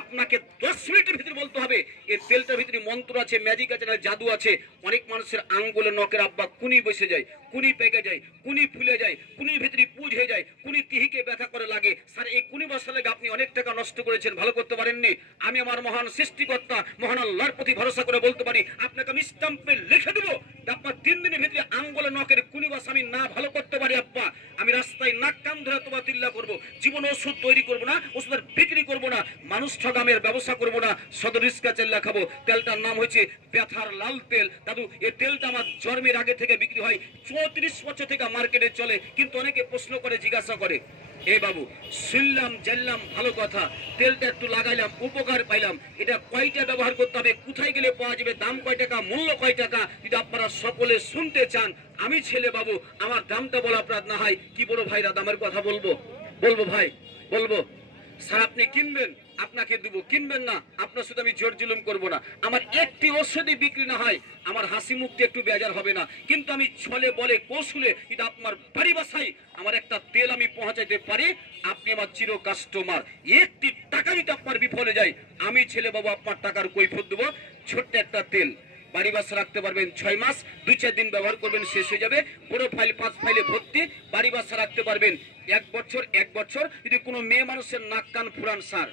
আপনাকে 10 মিনিটের ভিতরে বলতে হবে এই তেলটার ভিতরে মন্ত্র আছে, ম্যাজিক আছে, না জাদু আছে। অনেক মানুষের আঙ্গুলে নখের আব্বা কুনি বসে যায়, কুনি পেকে যায়, কুনি ফুলে যায়, কুনির ভিতরে পুজ হয়ে যায়, কুনি তিহিকে ব্যথা করে লাগে। স্যার, এই কুনি বসা লাগে আপনি অনেক টাকা নষ্ট করেছেন, ভালো করতে পারেননি। আমি আমার মহান সৃষ্টিকর্তা, মহান আল্লাহর প্রতি ভরসা করে বলতে পারি, আপনাকে আমি স্টাম্পে লিখে দেবো, আপনার 3 দিনের ভিতরে আঙ্গুলে নখের কুনি বসা আমি না ভালো করতে পারি আব্বা, আমি রাস্তায় নাক কান ধরে তোমার তিল্লা করবো, জীবন ওষুধ তৈরি করবো না, ওষুধের বিক্রি করবো না, মানুষ ঠগামের ব্যবসা করবো না, সদর রিস্কা চেল্লা খাবো। তেলটার নাম হয়েছে ব্যথার লাল তেল। দাদু, এই তেলটা আমার জন্মের আগে থেকে বিক্রি হয়, 34 বছর থেকে মার্কেটে চলে। কিন্তু অনেকে প্রশ্ন করে, জিজ্ঞাসা করে, এ বাবু, শুনলাম জানলাম ভালো কথা, তেলটা একটু লাগাইলাম, উপকার পাইলাম, এটা কয়টা ব্যবহার করতে হবে, কোথায় গেলে পাওয়া যাবে, দাম কয় টাকা, মূল্য কয় টাকা, যদি আপনারা সকলে শুনতে চান, আমি ছেলে বাবু, আমার দামটা বলা আপনার না হয় কি বলো ভাইরা, দামের কথা বলবো, বলবো ভাই, বলবো, স্যার আপনি কিনবেন, আপনাকে দিব, কিনবেন না আপনার সাথে আমি জোর জুলুম করব না। আমার একটি ওষুধই বিক্রি না হয় আমার হাসি মুখতে একটু বেজার হবে না, কিন্তু আমি ছলে বলে কৌশলে এটা আপনার বাড়ি বাসায় আমার একটা তেল আমি পৌঁছাইতে পারি, আপনি আমার চির কাস্টমার। একটি টাকা যদি আপনার বিফলে যায় আমি ছেলে বাবু আপনার টাকার কৈফিয়ত দেবো। ছোট্ট একটা তেল বাড়ি বাসা রাখতে পারবেন 6 মাস, 2-4 দিন ব্যবহার করবেন শেষ হয়ে যাবে। বড় ফাইল 5 ফাইলে ভর্তি, বাড়ি বাসা রাখতে পারবেন 1 বছর। 1 বছর যদি কোনো মেয়ে মানুষের নাক কান ফুরান স্যার,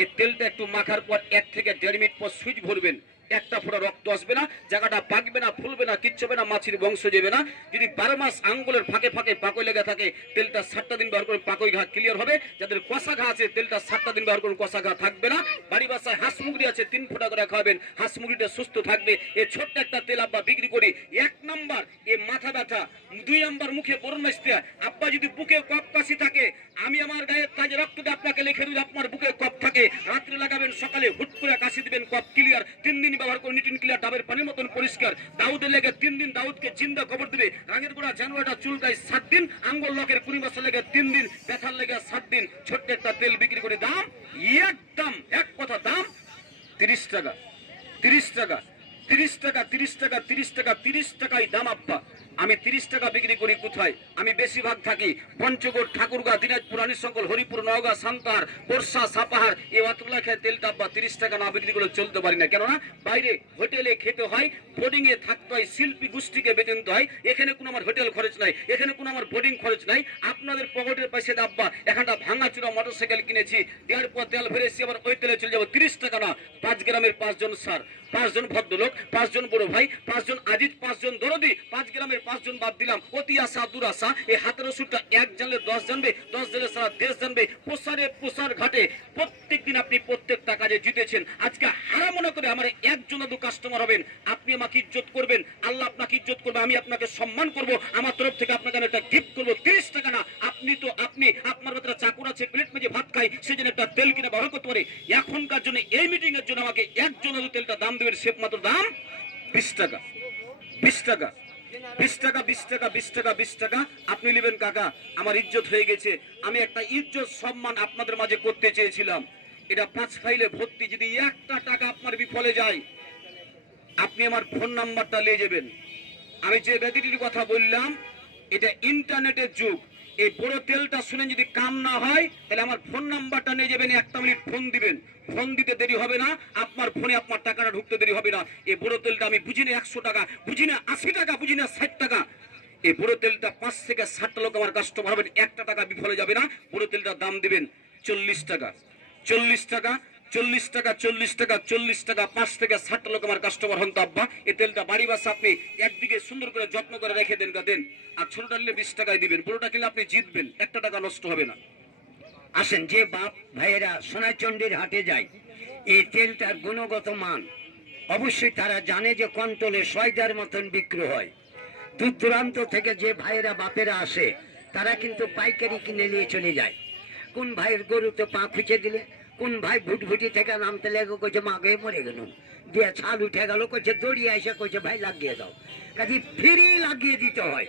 এই তেলটা একটু মাখার পর 1 থেকে 1.5 মিনিট পর সুইচ ভরবেন, একটা ফোঁটা রক্ত আসবে না, জায়গাটা পাকবে না, ফুলবে না, কিচ্ছু হবে না, মাছির বংশ যাবে না। যদি 12 মাস আঙ্গুলের ফাঁকে ফাঁকে পাকই লেগে থাকে তেলটা 7টা দিন ব্যবহার করুন, পাকই ঘা ক্লিয়ার হবে। যাদের কষা ঘা আছে তেলটা 7টা দিন ব্যবহার করুন, কষা ঘা থাকবে না। বাড়ি বাসায় হাঁস মুরগি আছে 3 ফোঁটা করে খাবেন, হাঁস মুরগিটা সুস্থ থাকবে। এই ছোট্ট একটা তেল আব্বা বিক্রি করি। 1 নাম্বার এ মাথা ব্যথা, 2 নাম্বার মুখে বরণ মাসতে আব্বা যদি বুকে কফ কাশি থাকে, আমি আমার গায়ের তাজা রক্ত দিয়ে আপনাকে লিখে দিই, আপনার বুকে কফ থাকে রাত্রে লাগাবেন, সকালে হুট করে কাশি দিবেন, কফ ক্লিয়ার। 3 দিন ব্যবহার করুন, নিটিন ক্লিয়ার, ডাবের পানির মতন পরিষ্কার। দাউদের লেগে 3 দিন দাউদকে জিন্দা খবর দিবে। রাগের গোড়া জানুয়ারিটা চুলকায় 7 দিন, আঙ্গুল লকের 20 বছর লেগে 3 দিন, ব্যথার লেগে 7 দিন। ছোট্ট একটা তেল বিক্রি করে দাম একদম এক কথা দাম 30 টাকা, 30 টাকা, 30 টাকা, 30 টাকা, 30 টাকা, 30 টাকাই দাম আব্বা। আমি 30 টাকা বিক্রি করি। কোথায়? আমি বেশিরভাগ থাকি পঞ্চগড়, ঠাকুরগাঁ, দিনাজপুর, রানীশঙ্কর, হরিপুর, নওগাঁ, সান্তাহার, বর্ষা, সাপাহার। এই অতগুলা খেয়ে তেলটা আব্বা 30 টাকা না বিক্রি করে চলতে পারি না। কেননা বাইরে হোটেলে খেতে হয়, বোর্ডিং এ থাকতে হয়, শিল্পী গোষ্ঠীকে বেতন দিতে হয়। এখানে কোনো আমার হোটেল খরচ নাই, এখানে কোনো আমার বোর্ডিং খরচ নাই। আপনাদের পকেটের পয়সা আব্বা এখানটা ভাঙাচুরা মোটরসাইকেল কিনেছি, দেওয়ার পর তেল ভরেছি, আবার ওই তেলে চলে যাবো। 30 টাকা না। 5 গ্রামের 5 জন স্যার, 5 জন ভদ্রলোক, 5 জন বড় ভাই, 5 জন আজিজ, 5 জন দরদি, 5 গ্রামের 5 জন বাদ দিলাম। অতি আশা দুরাশা, এই হাতের ওষুধটা 1 জানলে 10 জানবে, 10 জানলে সারা দেশ জানবে। প্রসার ঘাটে প্রত্যেক দিন আপনি প্রত্যেকটা কাজে জিতেছেন। আজকে হারা মনে করে আমার একজন দু কাস্টমার হবেন, আপনি আমাকে ইজ্জত করবেন, আল্লাহ আপনাকে ইজ্জত করবে, আমি আপনাকে সম্মান করব, আমার তরফ থেকে আপনাকে আমি একটা গিফট করবো। 30 টাকা না। আপনি আপনার ভেতরে চাকুর আছে, প্লেট মেজে ভাত খাই, সেজন্য একটা তেল কিনে ব্যবহার করতে পারে। এখনকার জন্য এই মিটিং এর জন্য আমাকে একজন দু তেলটা দাম দেবেন, সে মাত্র দাম 20 টাকা, 20 টাকা, 20 টাকা, 20 টাকা, 20 টাকা, 20 টাকা। আপনি নেবেন কাকা, আমার ইজ্জত হয়ে গেছে। আমি একটা ইজ্জত সম্মান আপনাদের মাঝে করতে চেয়েছিলাম। এটা 5 ফাইলে ভর্তি। যদি একটা টাকা আপনার বিফলে যায় আপনি আমার ফোন নাম্বারটা নিয়ে যাবেন। আমি যে ব্যাধিটির কথা বললাম এটা ইন্টারনেটের যুগ। এই বড় তেলটা শুনে যদি কাম না হয় তাহলে আমার ফোন নাম্বারটা নিয়ে যাবেন, 1 মিনিট ফোন দিবেন, ফোন দিতে দেরি হবে না, আপনার ফোনে আপনার টাকাটা ঢুকতে দেরি হবে না। এই বড় তেলটা আমি বুঝি না 100 টাকা, বুঝি না 80 টাকা, বুঝি না 60 টাকা। এই বড় তেলটা 5 থেকে 60টা লোক আমার কাস্টমার হবেন, একটা টাকা বিফলে যাবে না। বড় তেলটার দাম দিবেন 40 টাকা, 40 টাকা, 40 টাকা, 40 টাকা, 40 টাকা। 5 থেকে 60টা লোক আমার কাস্টমার হন তো আব্বা। এই তেলটা বাড়ি বাসা আপনি একদিকে সুন্দর করে যত্ন করে রেখে দেন দেন। আর ছোটটা নিলে 20 টাকায় দিবেন, বড়টা কিনলে আপনি জিতবেন, একটা টাকা নষ্ট হবে না। আসেন, যে বাপ ভাইয়েরা সোনাচন্ডীর হাটে যায়, এই তেলটার গুণগত মান অবশ্যই তারা জানে যে কন্ট্রোলে সয়দার মতন বিক্রি হয়। দূর দূরান্ত থেকে যে ভাইয়েরা বাপেরা আসে তারা কিন্তু পাইকারি কিনে নিয়ে চলে যায়। কোন ভাইয়ের গরুতে পা খুঁচে দিলে, কোন ভাই ভুটভুটি থেকে নামতে লেগে কইছে মাগে মরে গেল, দিয়ে ছাল উঠে গেল, কইছে দড়িয়ে এসে কইছে ভাই লাগিয়ে দাও। কাজে ফ্রি লাগিয়ে দিতে হয়,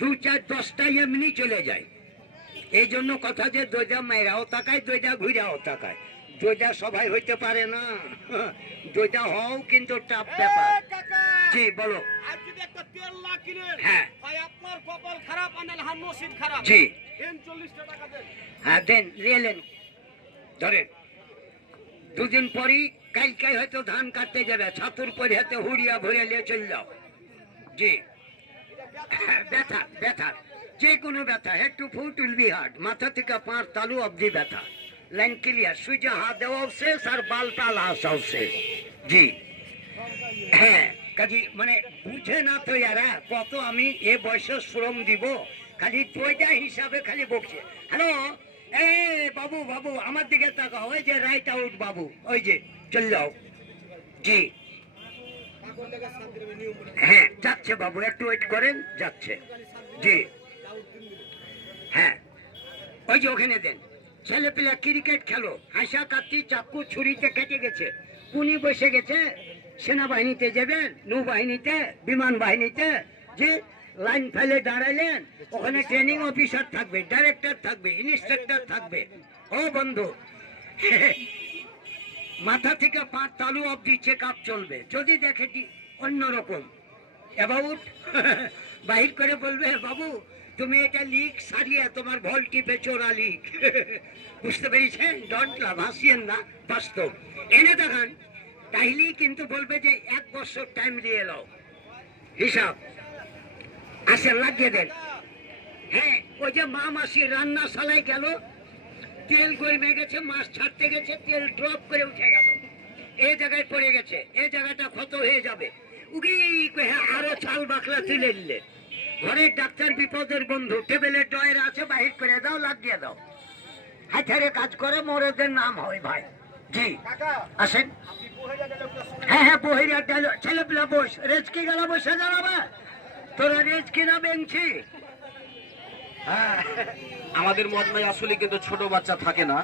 2, 4, 10টা এমনি চলে যায়। এই জন্য কথা যে দইটা মেয়েরাও তাকায়, দইটা ঘুরাও তাকায়, দইটা সবাই হইতে পারে না, দইটা হও কিন্তু টাপ ব্যাপার। জি বলো। আর যদি একটা তেল না কিনেন, হ্যাঁ। ভাই আপনার কপাল খারাপ, আনাল হার নসিব খারাপ। জি দেন 40 টাকা দেন। হ্যাঁ দেন, রেলেন ধরেন। 2 দিন পরই কালকাই হয়তো ধান কাটতে যাবে, ছাতুর পরে হাতে হুড়িয়া ভরে নিয়ে চলে যাও। জি ব্যথা, ব্যথা, যে কোনো ব্যথা, head to foot will be hard, মাথা থেকে পাঁচ তালু অবধি ব্যথা। লাইন ক্লিয়ার, সুইচে হাত দেওয়াও শেষ আর বালটা লাসাও শেষ। জি হ্যাঁ, কাজী মানে বুঝে না তো এরা কত আমি এ বয়সে শ্রম দিব, খালি তোইটা হিসাবে খালি বকছে। হ্যালো এ বাবু, বাবু আমার দিকে তাকাও, ওই যে রাইট আউট বাবু, ওই যে চল যাও। জি হ্যাঁ যাচ্ছে বাবু, একটু ওয়েট করেন, যাচ্ছে। জি হ্যাঁ ওই যে ওখানে দেন। ছেলে পেলে ক্রিকেট খেলো, হাসা কাতি চাকু ছুরিতে কেটে গেছে, উনি বসে গেছে সেনাবাহিনীতে যাবেন, নৌবাহিনীতে, বিমান বাহিনীতে। যে লাইন ফেলে দাঁড়াইলেন, ওখানে ট্রেনিং অফিসার থাকবে, ডাইরেক্টর থাকবে, ইন্সট্রাক্টর থাকবে। ও বন্ধু, মাথা থেকে পাঁচ তালু অবধি চেক আপ চলবে। যদি দেখে অন্যরকম অ্যাবাউট বাহির করে বলবে, বাবু তুমি এটা লিক সারিয়ে তোমার ভল টিপে চোরা লিক। বুঝতে পেরেছেন? ডন্ট লাভ, হাসিয়েন না, বাস্তব এনে দেখান। তাইলেই কিন্তু বলবে যে 1 বছর টাইম দিয়ে এলো হিসাব আসে লাগিয়ে দেন। হ্যাঁ, ওই যে মা মাসি রান্না শালায় গেল, তেল গরমে গেছে, মাছ ছাড়তে গেছে, তেল ড্রপ করে উঠে গেল, এই জায়গায় পড়ে গেছে, এই জায়গাটা ক্ষত হয়ে যাবে, উগি হ্যাঁ আরো চাল বাকলা তুলে নিলে। ঘরের ডাক্তার বিপদের বন্ধু, টেবিলের ডয়ের আছে, বাহির করে দাও, লাগিয়ে দাও। হাতেরে কাজ করে মরদের নাম হয় ভাই। জি আসেন। হ্যাঁ হ্যাঁ, বহিরা ছেলে পেলা বস, রেজকি গেলা বসে দাঁড়াবে, তোরা রেজকি না বেঞ্চি। হ্যাঁ, আমাদের মজমায় আসলে কিন্তু ছোট বাচ্চা থাকে না।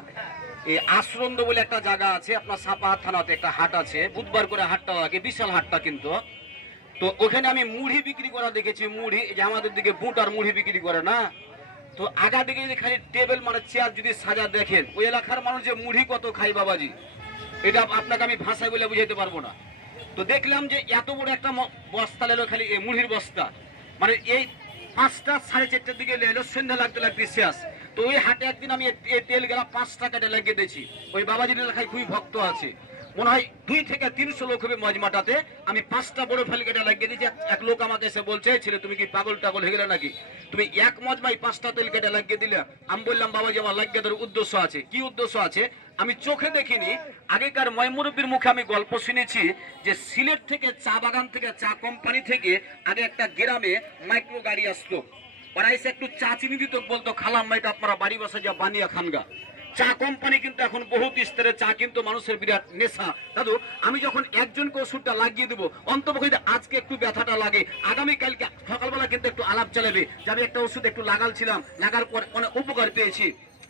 এই আশ্রন্দ বলে একটা জায়গা আছে, আপনার সাপাহার থানাতে একটা হাট আছে, বুধবার করে হাটটা লাগে, বিশাল হাটটা কিন্তু। তো ওখানে আমি মুড়ি বিক্রি করা দেখেছি, মুড়ি, এই যে আমাদের দিকে বুট আর মুড়ি বিক্রি করে না, তো আগা দিকে যদি খালি টেবিল মানে চেয়ার যদি সাজা দেখেন, ওই এলাকার মানুষ যে মুড়ি কত খাই বাবাজি, এটা আপনাকে আমি ভাষায় বলে বুঝাইতে পারবো না। তো দেখলাম যে এত বড় একটা বস্তা এলো, খালি এই মুড়ির বস্তা, মানে এই 5টা 4:30টার দিকে এলো, সন্ধ্যা লাগতে লাগতে শেষ। তো ওই হাটে একদিন আমি এই তেল গেলা 5 টাকাটা লাগিয়ে দিয়েছি। ওই বাবাজির এলাকায় খুবই ভক্ত আছে, মনে হয় 2 থেকে 300 লোক হবে মজমাটাতে। আমি 5টা বড় ফালিকাটা লাগিয়ে দিয়েছি। এক লোক আমাকে এসে বলছে, ছেলে তুমি কি পাগল টাগল হয়ে গেলে নাকি, তুমি এক মজমায় 5টা তেল কেটে লাগিয়ে দিলে? আমি বললাম, বাবাজি আমার লাগিয়ে দেওয়ার উদ্দেশ্য আছে। কি উদ্দেশ্য আছে আমি চোখে দেখিনি, আগেকার ময়মুরব্বীর মুখে আমি গল্প শুনেছি যে সিলেট থেকে চা বাগান থেকে, চা কোম্পানি থেকে আগে একটা গ্রামে মাইক্রো গাড়ি আসতো, ওরা এসে একটু চা চিনি দিত, বলতো খালাম মাইটা আপনারা বাড়ি বসে যা বানিয়া খানগা। চা কোম্পানি কিন্তু এখন বহুত স্তরে চা কিন্তু মানুষের বিরাট নেশা। দাদু আমি যখন একজনকে ওষুধটা লাগিয়ে দেবো, অন্তপক্ষে আজকে একটু ব্যথাটা লাগে, আগামীকালকে সকালবেলা কিন্তু একটু আলাপ চালাবে যে আমি একটা ওষুধ একটু লাগালছিলাম, লাগার পর অনেক উপকার পেয়েছি।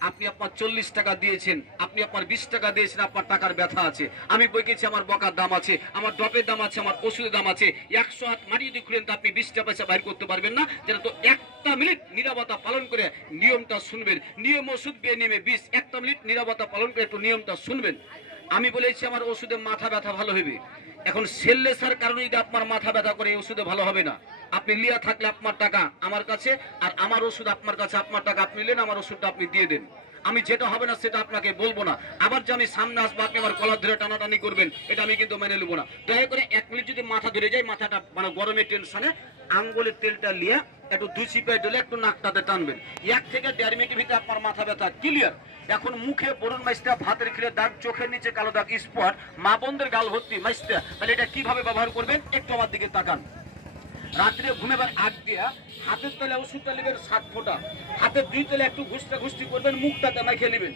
আপনি আপনার 40 টাকা দিয়েছেন, আপনি আপনার 20 টাকা দিয়েছেন, আপনার টাকার ব্যথা আছে। আমি বইকেছি আমার বকার দাম আছে, আমার ডপের দাম আছে, আমার ওষুধের দাম আছে। 100 হাত মাটি যদি খুলেন তো আপনি 20টা পয়সা বাইর করতে পারবেন না। যেটা তো 1টা মিনিট নীরবতা পালন করে নিয়মটা শুনবেন। নিয়ম ওষুধ বিয়ে নেমে 20, 1টা মিনিট নীরবতা পালন করে একটু নিয়মটা শুনবেন। আমি বলেছি আমার ওষুধে মাথা ব্যথা ভালো হবে। এখন সেললেসার কারণে যদি আপনার মাথা ব্যথা করে, এই ওষুধে ভালো হবে না। আপনি লিয়া থাকলে আপনার টাকা আমার কাছে, আর আমার ওষুধ আপনার কাছে, আপনার টাকা আপনি নেন, আমার ওষুধটা আপনি দিয়ে দেন। আমি যেটা হবে না সেটা আপনাকে বলবো না। আবার যে আমি সামনে আসবো আপনি আমার কলার ধরে টানাটানি করবেন, এটা আমি কিন্তু মেনে নেবো না। দয়া করে 1 মিনিট যদি মাথা ধরে যায়, মাথাটা মানে গরমের টেনশনে আঙ্গুলের তেলটা নিয়ে একটু 2 চিপায় দিলে একটু নাকটাতে টানবেন। 1 থেকে 1.5 মিনিটের ভিতরে আপনার মাথা ব্যথা ক্লিয়ার। এখন মুখে বরুণ মাইস্তা, ভাতের খিলে দাগ, চোখের নিচে কালো দাগ স্পট, মা বোনদের গাল ভর্তি মাইস্তা, তাহলে এটা কিভাবে ব্যবহার করবেন একটু আমার দিকে তাকান। রাত্রে ঘুমেবার আগ দিয়া হাতের তলে ওষুধটা নেবেন 7 ফোঁটা, হাতের 2 তলে একটু ঘুষটা করবেন, মুখটাতে মাইখে নেবেন,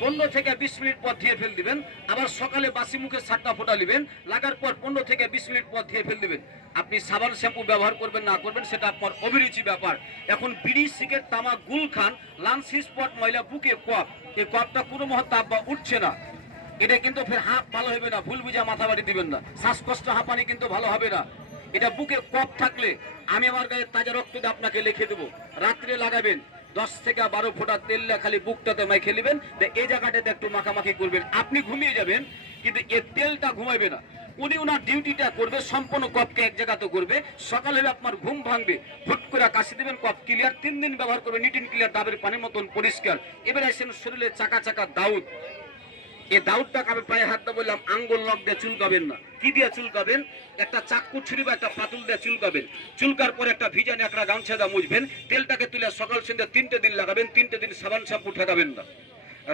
15 থেকে 20 মিনিট পর ধুয়ে ফেল দিবেন। আবার সকালে বাসি মুখে 7টা ফোঁটা নেবেন, লাগার পর 15 থেকে 20 মিনিট পর ধুয়ে ফেল দিবেন। আপনি সাবান শ্যাম্পু ব্যবহার করবেন না করবেন সেটা আপনার অভিরুচি ব্যাপার। এখন বিড়ি, সিগারেট, তামাক, গুল খান, লাংস স্পট, ময়লা, বুকে কফ, এই কফটা কোনো মুহূর্তে আব্বা উঠছে না, এটা কিন্তু ফের হাঁপ ভালো হবে না, ভুল বুঝা মাথা বাড়ি দিবেন না। শ্বাসকষ্ট হাঁপানি কিন্তু ভালো হবে না। এটা বুকে কফ থাকলে আমি আমার গায়ে তাজা রক্ত দিয়ে আপনাকে লিখে দেবো, রাত্রে লাগাবেন। 10 থেকে 12 ফোঁটা তেল খালি বুকটাতে মাইখে নেবেন, এই জায়গাটাতে একটু মাখামাখি করবেন। আপনি ঘুমিয়ে যাবেন কিন্তু এই তেলটা ঘুমাইবে না। উনি ওনার ডিউটিটা করবে, সম্পূর্ণ কফকে এক জায়গাতে করবে। সকাল হলে আপনার ঘুম ভাঙবে, হুট করে কাশি দেবেন, কফ ক্লিয়ার। 3 দিন ব্যবহার করবেন, নিট এন্ড ক্লিয়ার, ডাবের পানির মতন পরিষ্কার। এবার আসেন শরীরে চাকা চাকা দাউদ। এই দাউদটাকে আমি পায়ে হাত দিয়ে বললাম, আঙ্গুল নখ দিয়ে চুলকাবেন না। কি দিয়ে চুলকাবেন? একটা চাক্কু ছুরি বা একটা পাতুল দিয়ে চুলকাবেন। চুলকার পরে একটা ভিজা ন্যাকড়া গামছা দিয়ে মুছবেন। তেলটাকে তুলে সকাল সন্ধ্যা 3টে দিন লাগাবেন। 3টে দিন সাবান শ্যাম্পু ঠেকাবেন না।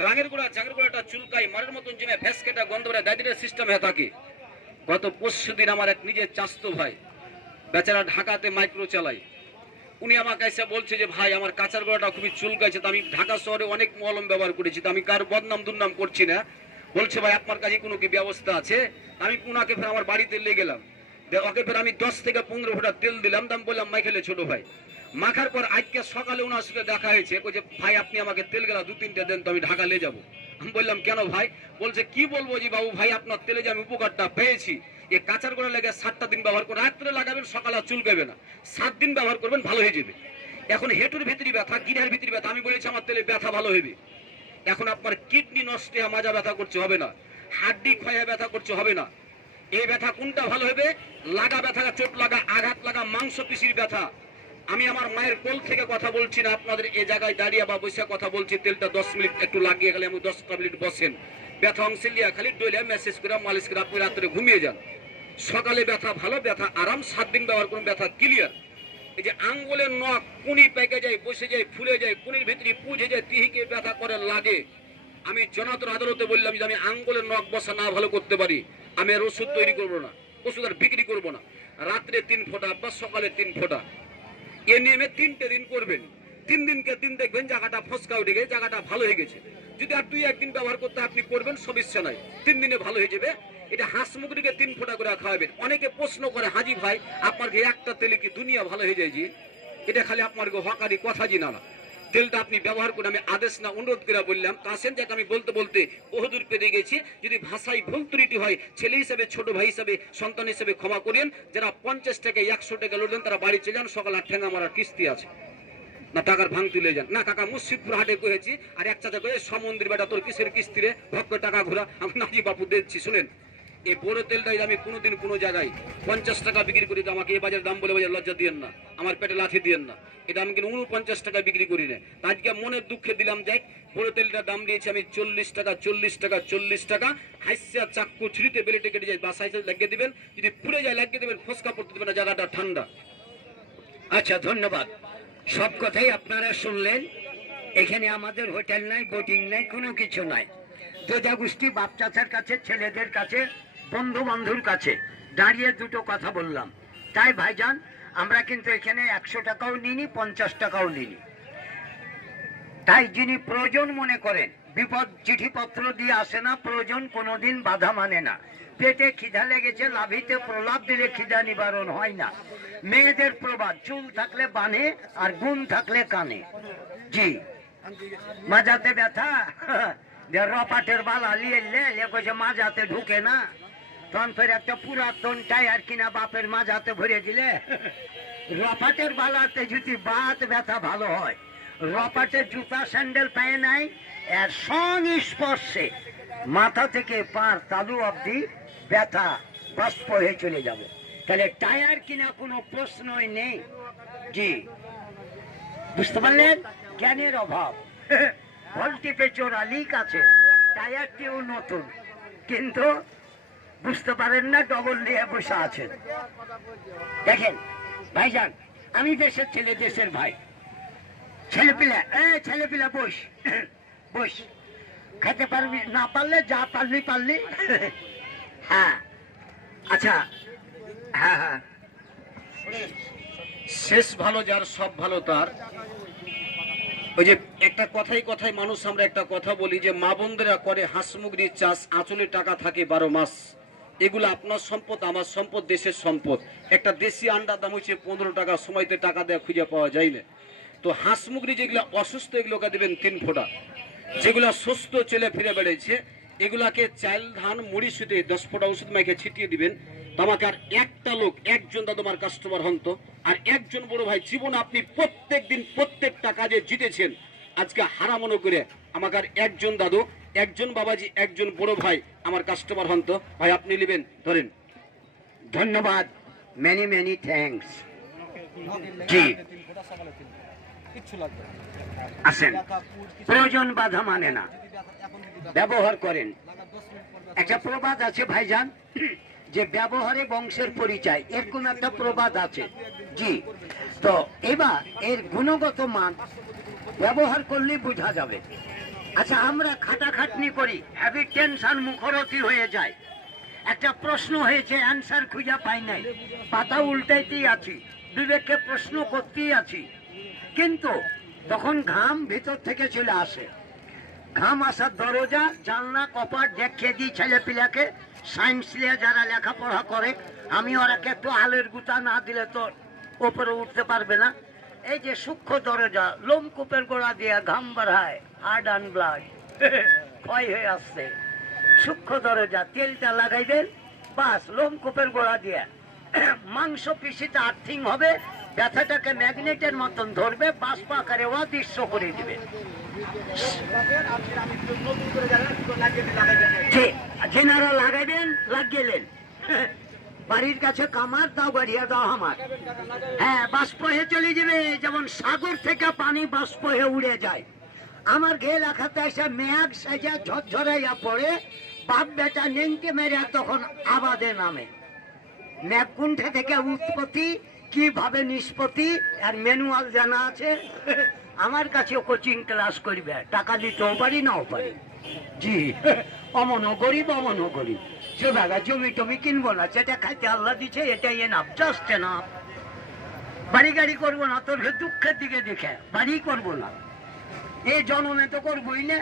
রাঙের গোড়া জাঙের গোড়াটা চুলকাই মারের মতন জমে ভেসকেটা গন্ধ বেড়ে দাদিদের সিস্টেম হয়ে থাকে। গত 25 দিন আমার এক নিজের চাস্তো ভাই বেচারা ঢাকাতে মাইক্রো চালায়, উনি আমাকে এসে বলছে যে ভাই আমার কাঁচার গোড়াটা খুবই চুলকাইছে। তো আমি ঢাকা শহরে অনেক মলম ব্যবহার করেছি, তো আমি কার বদনাম দুর্নাম করছি না। বলছে ভাই আপনার কাছে কোনো কি ব্যবস্থা আছে? আমি ওনাকে ফের আমার বাড়িতে নিয়ে গেলাম, ওকে ফের আমি 10 থেকে 15 ফোঁটা তেল দিলাম। দাম বললাম মাইখেলে ছোট ভাই। মাখার পর আজকে সকালে ওনার সাথে দেখা হয়েছে, যে ভাই আপনি আমাকে তেল গেলা 2-3টে দেন, তো আমি ঢাকা নিয়ে যাবো। আমি বললাম কেন ভাই? বলছে কি বলবো জি বাবু ভাই, আপনার তেলে যে আমি উপকারটা পেয়েছি, এই কাঁচার গোড়া লেগে 7টা দিন ব্যবহার করে রাত্রে লাগাবেন, সকালে আর চুলকাবে না। 7 দিন ব্যবহার করবেন, ভালো হয়ে যাবে। এখন হেঁটুর ভিতরে ব্যথা, গিরার ভিতরে ব্যথা, আমি বলেছি আমার তেলে ব্যথা ভালো হবে। এখন আপনার কিডনি নষ্ট হয়ে মাজা ব্যথা করছে হবে না, হাড্ডি ক্ষয়ে ব্যথা করছে হবে না। এই ব্যথা কোনটা ভালো হবে? লাগা ব্যথা, চোট লাগা, আঘাত লাগা, মাংস পেশির ব্যথা। আমি আমার মায়ের কোল থেকে কথা বলছি না, আপনাদের এই জায়গায় দাঁড়িয়ে বা বসে কথা বলছি। তেলটা 10 মিনিট একটু লাগিয়ে গেলে আমি 10টা মিনিট বসেন, ব্যথা অংশে লিয়া খালি ডইলে মেসেজ করে মালিশ করে আপনি রাত্রে ঘুমিয়ে যান। সকালে ব্যথা ভালো, ব্যথা আরাম, 7 দিন ব্যবহার করুন, ব্যথা ক্লিয়ার। এই যে আঙ্গুলের নখ কুনি পেকে যায়, বসে যায়, ফুলে যায়, কুনির ভিতরে পুজে যায়, তিহিকে ব্যথা করে লাগে। আমি জনাতর আদালতে বললাম যে আমি আঙ্গুলের নখ বসা না ভালো করতে পারি, আমি আর ওষুধ তৈরি করবো না, ওষুধ আর বিক্রি করবো না। রাত্রে 3 ফোঁটা বা সকালে 3 ফোঁটা, এ নিয়মে 3টে দিন করবেন। 3 দিনকে দিন দেখবেন জায়গাটা ফসকা উঠে গেছে, জায়গাটা ভালো হয়ে গেছে। যদি আর 2-1 দিন ব্যবহার করতে আপনি করবেন, সমস্যা নাই, 3 দিনে ভালো হয়ে যাবে। এটা হাঁস মুরগিকে 3 ফোঁটা করে খাওয়াবেন। অনেকে প্রশ্ন করে, হাজি ভাই আপনার একটা তেলে কি দুনিয়া ভালো হয়ে যায়? জি, এটা খালি আপনার হকারি কথা জি না, তেলটা আপনি ব্যবহার করে আমি আদেশ না অনুরোধ করে বললাম। কাসেম যাকে আমি বলতে বলতে বহুদূর পেরিয়ে গেছি। যদি ভাষায় ভুল ত্রুটি হয়, ছেলে হিসেবে, ছোট ভাই হিসেবে, সন্তান হিসেবে ক্ষমা করেন। যারা 50 টাকা 100 টাকা লোড দেন তারা বাড়ি চলে যান, সকাল 8 ঠেঙ্গা মারার কিস্তি আছে না, টাকার ভাঙ তুলে যান না। কাকা মুর্শিদপুর হাটে করেছি, আর এক চাচা করে সমন্দির বেটা তোর কিসের কিস্তি রে, ভক্ত টাকা ঘোরা, আমি নাজি বাপু দিচ্ছি। শুনেন, এই বড় তেলটাই আমি কোনোদিন কোনো জায়গায় 50 টাকা বিক্রি করি, আমাকে এই বাজার দাম বলে বাজার লজ্জা দিয়েন না, আমার পেটে লাঠি দিয়েন না। এটা আমি কিন্তু 49 টাকা বিক্রি করি না। আজকে মনের দুঃখে দিলাম, যাই বড় তেলটার দাম দিয়েছি আমি 40 টাকা, 40 টাকা, 40 টাকা। হাইসা চাক্কু ছুরিতে বেলেটে কেটে যায়, বাসায় লাগিয়ে দিবেন, যদি পুড়ে যায় লাগিয়ে দেবেন, ফসকা পড়তে দেবেন না, জায়গাটা ঠান্ডা। আচ্ছা, ধন্যবাদ। সব কথাই আপনারা শুনলেন। এখানে আমাদের হোটেল নাই, বোটিং নাই, কোনো কিছু নাই। যোজা গোষ্ঠী বাপ চাচার কাছে, ছেলেদের কাছে, বন্ধু বন্ধুর কাছে দাঁড়িয়ে দুটো কথা বললাম। তাই ভাইজান, আমরা কিন্তু এখানে 100 টাকাও নিনি, 50 টাকাও নিনি। তাই যিনি প্রয়োজন মনে করেন, বিপদ চিঠিপত্র দিয়ে আসে না, প্রয়োজন কোনোদিন বাধা মানে না। পেটে খিদা লেগেছে, লাভিতে প্রলাপ দিলে খিদা নিবারণ হয় না। মেয়েদের প্রবাদ, চুল থাকলে বানে আর গুণ থাকলে কানে। জি, মাজাতে ব্যথা, রপাটের বালা লিয়ে কইছে মাজাতে ঢুকে না, তখন ফের একটা পুরাতন টায়ার কিনা বাপের মাজাতে ভরে দিলে। রপাটের বালাতে যদি বাত ব্যথা ভালো হয়, রপাটের জুতা স্যান্ডেল পায়ে নাই, এর সংস্পর্শে মাথা থেকে পার তালু অবধি ব্যথা বাষ্প হয়ে চলে যাবে। তাহলে টায়ার কিনা কোনো প্রশ্নই নেই। জি, বুঝতে পারলেন? জ্ঞানের অভাব। ভোল্টিপে চোরা লিক আছে, টায়ারটিও নতুন, কিন্তু বুঝতে পারেন না, ডবল নিয়ে বসে আছেন। দেখেন ভাইজান, আমি দেশের ছেলে, দেশের ভাই। ছেলেপিলা, ছেলেপিলা বস, বস। খেতে পারবি না পারলে যা পারলি পারলি। হ্যাঁ, আচ্ছা, হ্যাঁ হ্যাঁ, শেষ ভালো যার, সব ভালো তার। ওই যে একটা কথাই কথায় মানুষ, আমরা একটা কথা বলি যে মা বোনদেরা করে হাঁস মুরগির চাষ, আঁচলে টাকা থাকে 12 মাস। এগুলো আপনার সম্পদ, আমার সম্পদ, দেশের সম্পদ। একটা দেশি আন্ডার দাম হচ্ছে 15 টাকা, সময়তে টাকা দেওয়া খুঁজে পাওয়া যায় না। তো হাঁস মুরগি যেগুলো অসুস্থ, এগুলোকে দেবেন 3 ফোঁটা। যেগুলো সুস্থ চলে ফিরে বেড়েছে, এগুলাকে চাল, ধান, মুড়ি সুতে 10 ফোঁটা ওষুধ মাইকে ছিটিয়ে দিবেন। আমাকে আর একটা লোক, একজন দাদু আমার কাস্টমার হন তো, আর একজন বড় ভাই, জীবন আপনি প্রত্যেক দিন প্রত্যেকটা কাজে জিতেছেন, আজকে হারা মনে করে আমাকে আর একজন দাদু, একজন বাবাজি, একজন বড় ভাই আমার কাস্টমার হন তো। ভাই আপনি নেবেন, ধরেন। ধন্যবাদ, মেনি মেনি থ্যাঙ্কস। জি, আসেন। প্রয়োজন বাধা মানে না, ব্যবহার করেন। একটা প্রবাদ আছে ভাইজান, যে ব্যবহারে বংশের পরিচয়, এর কোন একটা প্রবাদ আছে। জি, তো এবার এর গুণগত মান ব্যবহার করলে বোঝা যাবে। আচ্ছা, আমরা খাটাখাটনি করি, হ্যাভি টেনশন, মুখরতি হয়ে যায়। একটা প্রশ্ন হয়েছে, অ্যান্সার খুঁজে পাই নাই, পাতা উল্টাইতেই আছি, বিবেককে প্রশ্ন করতেই আছি, কিন্তু তখন ঘাম ভিতর থেকে চলে আসে। ঘাম আসার দরজা, জানলা, কপাট দেখিয়ে দিই ছেলে পিলাকে। সায়েন্স নিয়ে যারা লেখাপড়া করে, আমি ওরাকে একটু আলের গুতা না দিলে তো ওপরে উঠতে পারবে না। এই যে সূক্ষ্ম দরজা, লোমকূপের গোড়া দিয়ে ঘাম বাড়ায়, হার্ড অ্যান্ড ব্লাড ক্ষয় হয়ে আসছে। সূক্ষ্ম দরজা, তেলটা লাগাইবেন, বাস লোমকূপের গোড়া দিয়ে মাংস পিসিতে আর্থিং হবে, ব্যথাটাকে ম্যাগনেটের মতন ধরবে, বাষ্প আকারে অদৃশ্য করে দিবে। যেনারা লাগাইবেন লাগিয়েলেন, বাড়ির কাছে কামার দাও, বাড়িয়া দাও আমার। হ্যাঁ, বাষ্প হয়ে চলে যাবে, যেমন সাগর থেকে পানি বাষ্প হয়ে উড়ে যায়। আমার ঘে লেখাতে এসে মেঘ সাজা ঝরঝরাইয়া পড়ে, বাপ বেটা নেংটে মেরে তখন আবাদে নামে। ন্যাকুণ্ঠে থেকে উৎপত্তি, কিভাবে নিষ্পত্তি আর ম্যানুয়াল জানা আছে। আমার কাছে কোচিং ক্লাস করবে, টাকা দিতেও পারি নাও পারি। জি, অমনও গরিব, অমনও গরিব। সে বাগা জমি টমি কিনবো না, যেটা খাইতে আল্লাহ দিচ্ছে এটাই এনাফ, জাস্ট এনাফ। বাড়ি গাড়ি করবো না, তোর দুঃখের দিকে দেখে বাড়ি করবো না। এই জন্মে তো করবোই না।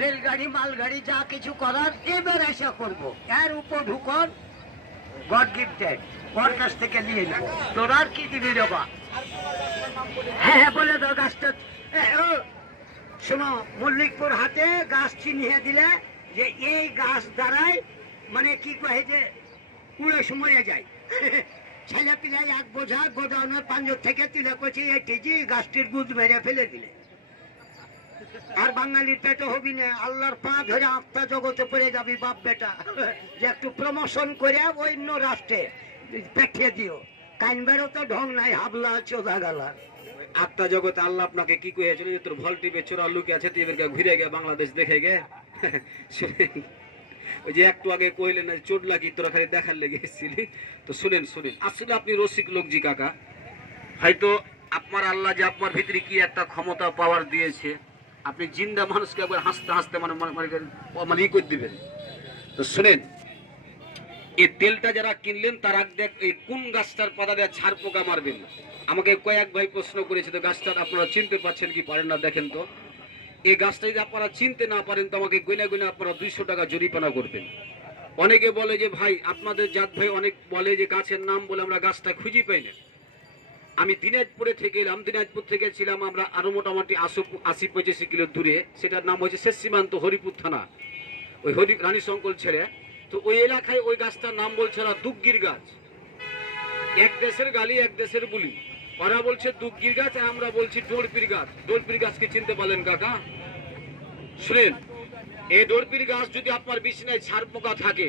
রেলগাড়ি মালগাড়ি যা কিছু করার এবার আশা করবো, এর উপর ঢুকর গড গিফটেড, ওর কাছ থেকে নিয়ে নেবো। তোর আর কি দিবি রে বা? হ্যাঁ হ্যাঁ, বলে দাও গাছটা। শোনো, মল্লিকপুর হাটে গাছ চিনিয়ে দিলে যে এই গাছ দ্বারাই মানে কি কয়ে যে উড়ে সময়ে যায়। ছেলে পিলে এক বোঝা গোডাউনের পাঞ্জর থেকে তুলে করছে এটি যে গাছটির গুদ মেরে ফেলে দিলে। আর বাঙালির পেটে হবি না, আল্লাহর পা ধরে আত্মা জগতে পড়ে যাবি বাপ বেটা, যে একটু প্রমোশন করে অন্য রাষ্ট্রে পাঠিয়ে দিও। কাইনবারও তো ঢং নাই, হাবলা চোদা গালা। আত্মা জগৎ আল্লাহ আপনাকে কি কয়েছিল যে তোর ভল টিপে চোরা লুকে আছে, তুই এবারকে ঘুরে গে বাংলাদেশ দেখে গে। ওই যে একটু আগে কইলেন না চোট লাগি তোরা খালি দেখার লেগে এসেছিলি। তো শুনেন শুনেন, আসলে আপনি রসিক লোক জি কাকা, হয়তো আপনার আল্লাহ যে আপনার ভিতরে কি একটা ক্ষমতা পাওয়ার দিয়েছে, আপনি জিন্দা মানুষকে একবার হাসতে হাসতে মানে ই করে দিবেন। তো শুনেন, এই তেলটা যারা কিনলেন তার আগে এই কোন গাছটার পাতা দেওয়া ছাড় পোকা মারবেন। আমাকে কয়েক ভাই প্রশ্ন করেছে, তো গাছটা আপনারা চিনতে পারছেন কি পারেন না দেখেন তো। এই গাছটা যদি আপনারা চিনতে না পারেন তো আমাকে গইনা গইনা আপনারা 200 টাকা জরিমানা করবেন। অনেকে বলে যে ভাই আপনাদের জাত ভাই অনেক বলে যে গাছের নাম বলে আমরা গাছটা খুঁজে পাই না। আমি দিনাজপুরে থেকে এলাম, দিনাজপুর থেকে ছিলাম আমরা আরো মোটামুটি 80-85 কিলো দূরে, সেটার নাম হচ্ছে শেষ সীমান্ত হরিপুর থানা, ওই রানী শঙ্কর ছেড়ে। তো ওই এলাকায় ওই গাছটার নাম বলছে না দুগ্গির গাছ। এক দেশের গালি এক দেশের বুলি, ওরা বলছে দুগ্গির গাছ আর আমরা বলছি ডোরপির গাছ। ডোরপির গাছকে চিনতে পারলেন কাকা? শুনেন, এই ডোরপির গাছ যদি আপনার বিছনায় ছাড় পোকা থাকে,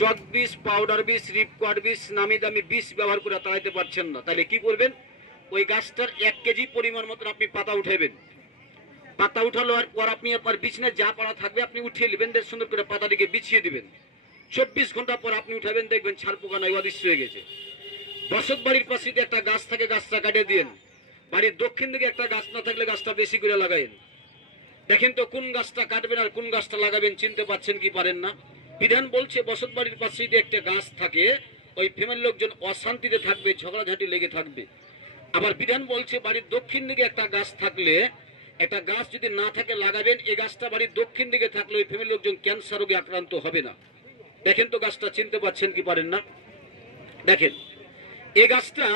চক বিষ, পাউডার বিষ, রিপকোয়ার্ড বিষ, নামি দামি বিষ ব্যবহার করে তাড়াইতে পারছেন না, তাহলে কি করবেন? ওই গাছটার 1 কেজি পরিমাণ মতন আপনি পাতা উঠাবেন। পাতা উঠালো আর পর আপনি আপনার বিছনায় যা পাড়া থাকবে আপনি উঠিয়ে নেবেন, সুন্দর করে পাতাটিকে বিছিয়ে দিবেন। 24 ঘন্টা পর আপনি উঠাবেন, দেখবেন ছাড় পোকা নাই, অদৃশ্য হয়ে গেছে। বসত বাড়ির পাশে একটা গাছ থাকে, গাছটা কাটিয়ে দিন। বাড়ির দক্ষিণ দিকে একটা গাছ না থাকলে গাছটা বেশি করে লাগাইন। দেখেন তো কোন গাছটা কাটবেন আর কোন গাছটা লাগাবেন, চিনতে পারছেন কি পারেন না? বিধান বলছে বসত বাড়ির পাশে যদি একটা গাছ থাকে, ওই ফ্যামিলির লোকজন অশান্তিতে থাকবে, ঝগড়াঝাটি লেগে থাকবে। আবার বিধান বলছে বাড়ির দক্ষিণ দিকে একটা গাছ থাকলে, একটা গাছ যদি না থাকে লাগাবেন, এই গাছটা বাড়ির দক্ষিণ দিকে থাকলে ওই ফ্যামিলির লোকজন ক্যান্সার রোগে আক্রান্ত হবে না। দেখেন তো গাছটা চিনতে পারছেন কি পারেন না? দেখেন, এই গাছটা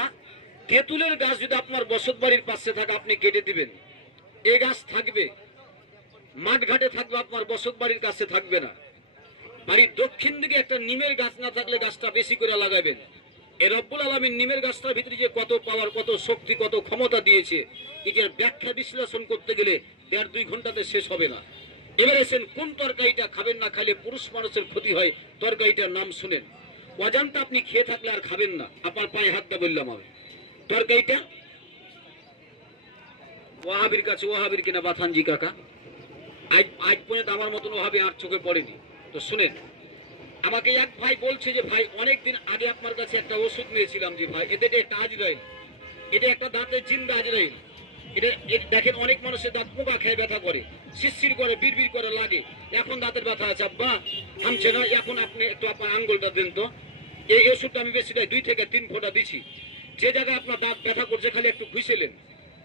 তেঁতুলের গাছ যদি আপনার বসত বাড়ির পাশে থাকে আপনি কেটে দিবেন, এই গাছ থাকবে। মাঠঘাটে থাকবে, আপনার বসত বাড়ির কাছে থাকবে না। বাড়ির দক্ষিণ দিকে একটা নিমের গাছ না থাকলে গাছটা বেশি করে লাগাবেন। এ রব্বুল আলামিন নিমের গাছটার ভিতরে যে কত পাওয়ার, কত শক্তি, কত ক্ষমতা দিয়েছে, এটার ব্যাখ্যা বিশ্লেষণ করতে গেলে 1.5-2 ঘন্টাতে শেষ হবে না। এবার এসেন কোন তরকারিটা খাবেন না, খাইলে পুরুষ মানুষের ক্ষতি হয়, তরকারিটার নাম শুনেন। অজান্তা আপনি খেয়ে থাকলে আর খাবেন না, আপনার পায়ে হাতটা বললাম আমি। তরকারিটা ওয়াহাবির কাছে, ওয়াহাবির কিনা বাথানজি কাকা, আজ পর্যন্ত আমার মতন ওয়াহাবি আর চোখে পড়েনি। তো শুনেন, আমাকে এক ভাই বলছে যে ভাই অনেকদিন আগে আপনার কাছে একটা ওষুধ নিয়েছিলাম, যে ভাই এতে একটা আজরাইল, এটা একটা দাঁতের জিন্দা আজরাইল। এটা দেখেন অনেক মানুষের দাঁত পোকা খেয়ে ব্যথা করে, শিরশির করে, বিড়বিড় করে লাগে। এখন দাঁতের ব্যথা আছে আব্বা, থামছে না, এখন আপনি একটু আপনার আঙ্গুলটা দেন তো। এই ওষুধটা আমি বেশি 2 থেকে 3 ফোঁটা দিচ্ছি। যে জায়গায় আপনার দাঁত ব্যথা করছে খালি একটু ঘুষেলেন,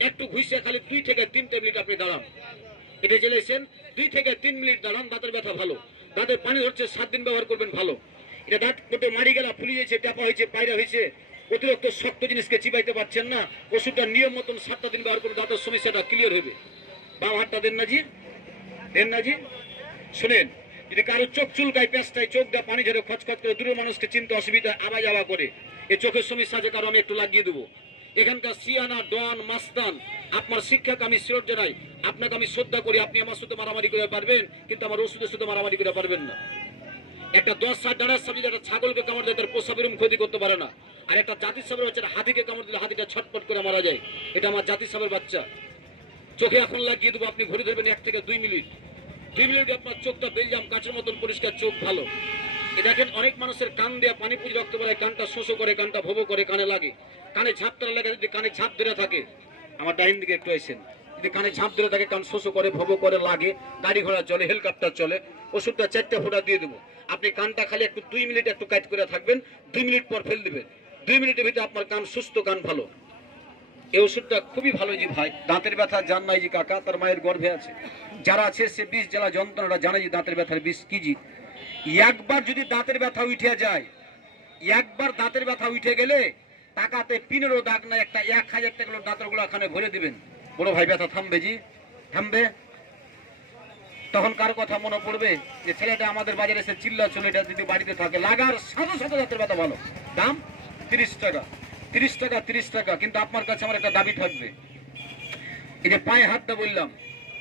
একটু ঘুষে খালি 2 থেকে 3 মিনিট আপনি দাঁড়ান। এটা চলেছেন 2 থেকে 3 মিনিট দাঁড়ান, দাঁতের ব্যথা ভালো। দাঁতের পানি হচ্ছে 7 দিন ব্যবহার করবেন, ভালো। এটা দাঁত কোটে মারি গেলা, ফুলি গেছে, চাপা হয়েছে, পায়রা হয়েছে, অতিরিক্ত শক্ত জিনিসকে চিবাইতে পারছেন না, ওষুধটা নিয়ম মতন 7টা দিন ব্যবহার করবেন, দাঁতের সমস্যাটা ক্লিয়ার হবে। বাম হাতটা দেন না জি, দেন না জি। শুনেন, যদি কারো চোখ চুলকায়, পেঁচটায়, চোখ দেওয়া পানি ঝরে খচখচ করে, দূরের মানুষকে চিনতে অসুবিধা, আওয়া যাওয়া করে, এই চোখের সমস্যা যে কারো আমি একটু লাগিয়ে দেবো। এখানকার সিয়ানা ডন মাস্তান আপনার শিক্ষাকে আমি শ্রদ্ধা জানাই, আপনাকে আমি শ্রদ্ধা করি। আপনি আমার সাথে মারামারি করে পারবেন, কিন্তু আমার ওষুধের সাথে মারামারি করে পারবেন না। একটা 10 ডানার সামনে একটা ছাগলকে কামড় দেয়, তার প্রসাবের ক্ষতি করতে পারে না। আর একটা জাতির সাপের বাচ্চা হাতিকে কামড় দিলে হাতিটা ছটপট করে মারা যায়। এটা আমার জাতির সাপের বাচ্চা। চোখে এখন লাগিয়ে দেবো, আপনি ঘুরে ধরবেন 1 থেকে 2 মিনিট। 2 মিনিটে আপনার চোখটা বেলজাম কাঁচের মতন পরিষ্কার, চোখ ভালো। এ দেখেন অনেক মানুষের কান দেয়া পানি পুঁজি রক্ত বেড়ায়, কানটা শোষো করে, কানটা ভোবো করে, কানে লাগে। কানে ঝাঁপ ধরে লাগে, যদি কানে ঝাঁপ ধরে থাকে, আমার ডাইন দিকে একটু আসেন, যদি কানে ঝাঁপ ধরে থাকে, কান শোষো করে, ভোবো করে, লাগে, গাড়ি ঘোড়া চলে, হেলিকপ্টার চলে, ওষুধটা 4টে ফোঁটা দিয়ে দেবো। আপনি কানটা খালি একটু 2 মিনিট একটু কাট করে থাকবেন, 2 মিনিট পর ফেল দিবেন। 2 মিনিটের ভিতরে আপনার কান সুস্থ, কান ভালো। এই ওষুধটা খুবই ভালো জি ভাই। দাঁতের ব্যথা জান নাই জি কাকা, তার মায়ের গর্ভে আছে। যারা আছে সে 20 জেলা যন্ত্রণাটা জানে যে দাঁতের ব্যথার 20 কি জি। একবার যদি দাঁতের ব্যথা উঠে যায়, একবার দাঁতের ব্যথা উঠে গেলে টাকাতে পিনেরও দাগ না, একটা 1000 টাকা দাঁতের গুলো এখানে ভরে দিবেন। বড় ভাই ব্যথা থামবে জি, থামবে। তখন কার কথা মনে পড়বে যে ছেলেটা আমাদের বাজারে এসে চিল্লা চলে, এটা যদি বাড়িতে থাকে লাগার সাথে সাথে দাঁতের ব্যথা ভালো। দাম 30 টাকা, 30 টাকা, 30 টাকা। কিন্তু আপনার কাছে আমার একটা দাবি থাকবে, এই যে পায়ে হাতটা বললাম,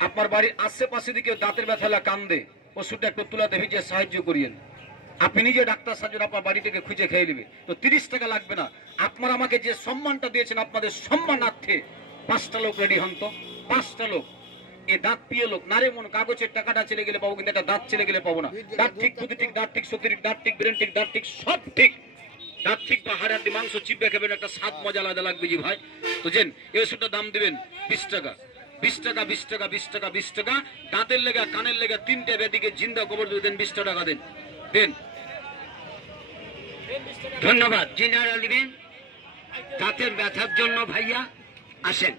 আপনার বাড়ির আশেপাশে দিকে দাঁতের ব্যথা কান্দে, ওষুধটা একটু তুলাতে ভিজে সাহায্য করিয়েন। আপনি নিজে ডাক্তার সার্জন আপনার বাড়ি থেকে খুঁজে খেয়ে নেবে, তো 30 টাকা লাগবে না। আপনারা আমাকে যে সম্মানটা দিয়েছেন, আপনাদের সম্মানার্থে 5টা লোক রেডি হন তো, 5টা লোক। এ দাঁত পিয়ে লোক না রে মন, কাগজের টাকাটা চলে গেলে পাবো, কিন্তু একটা দাঁত চলে গেলে পাবো না। দাঁত ঠিক, বুদ্ধি ঠিক, দাঁত ঠিক, সত্যি ঠিক, দাঁত ঠিক, ব্রেন ঠিক, দাঁত ঠিক, সব ঠিক। দাঁত ঠিক বা হাড় হাড্ডি মাংস চিপে খাবেন, একটা স্বাদ মজা আলাদা লাগবে জি ভাই। তো জেন এই ওষুধটা দাম দিবেন 20 টাকা, 20 টাকা, 20 টাকা, 20 টাকা, 20 টাকা। দাঁতের লেগা, কানের লেগা, 3টে ব্যাধিকে জিন্দা কবর দিয়ে দেন, 20 টাকা দেন, দেন। ধন্যবাদ। যিনারা নেবেন দাঁতের ব্যথার জন্য ভাইয়া আসেন।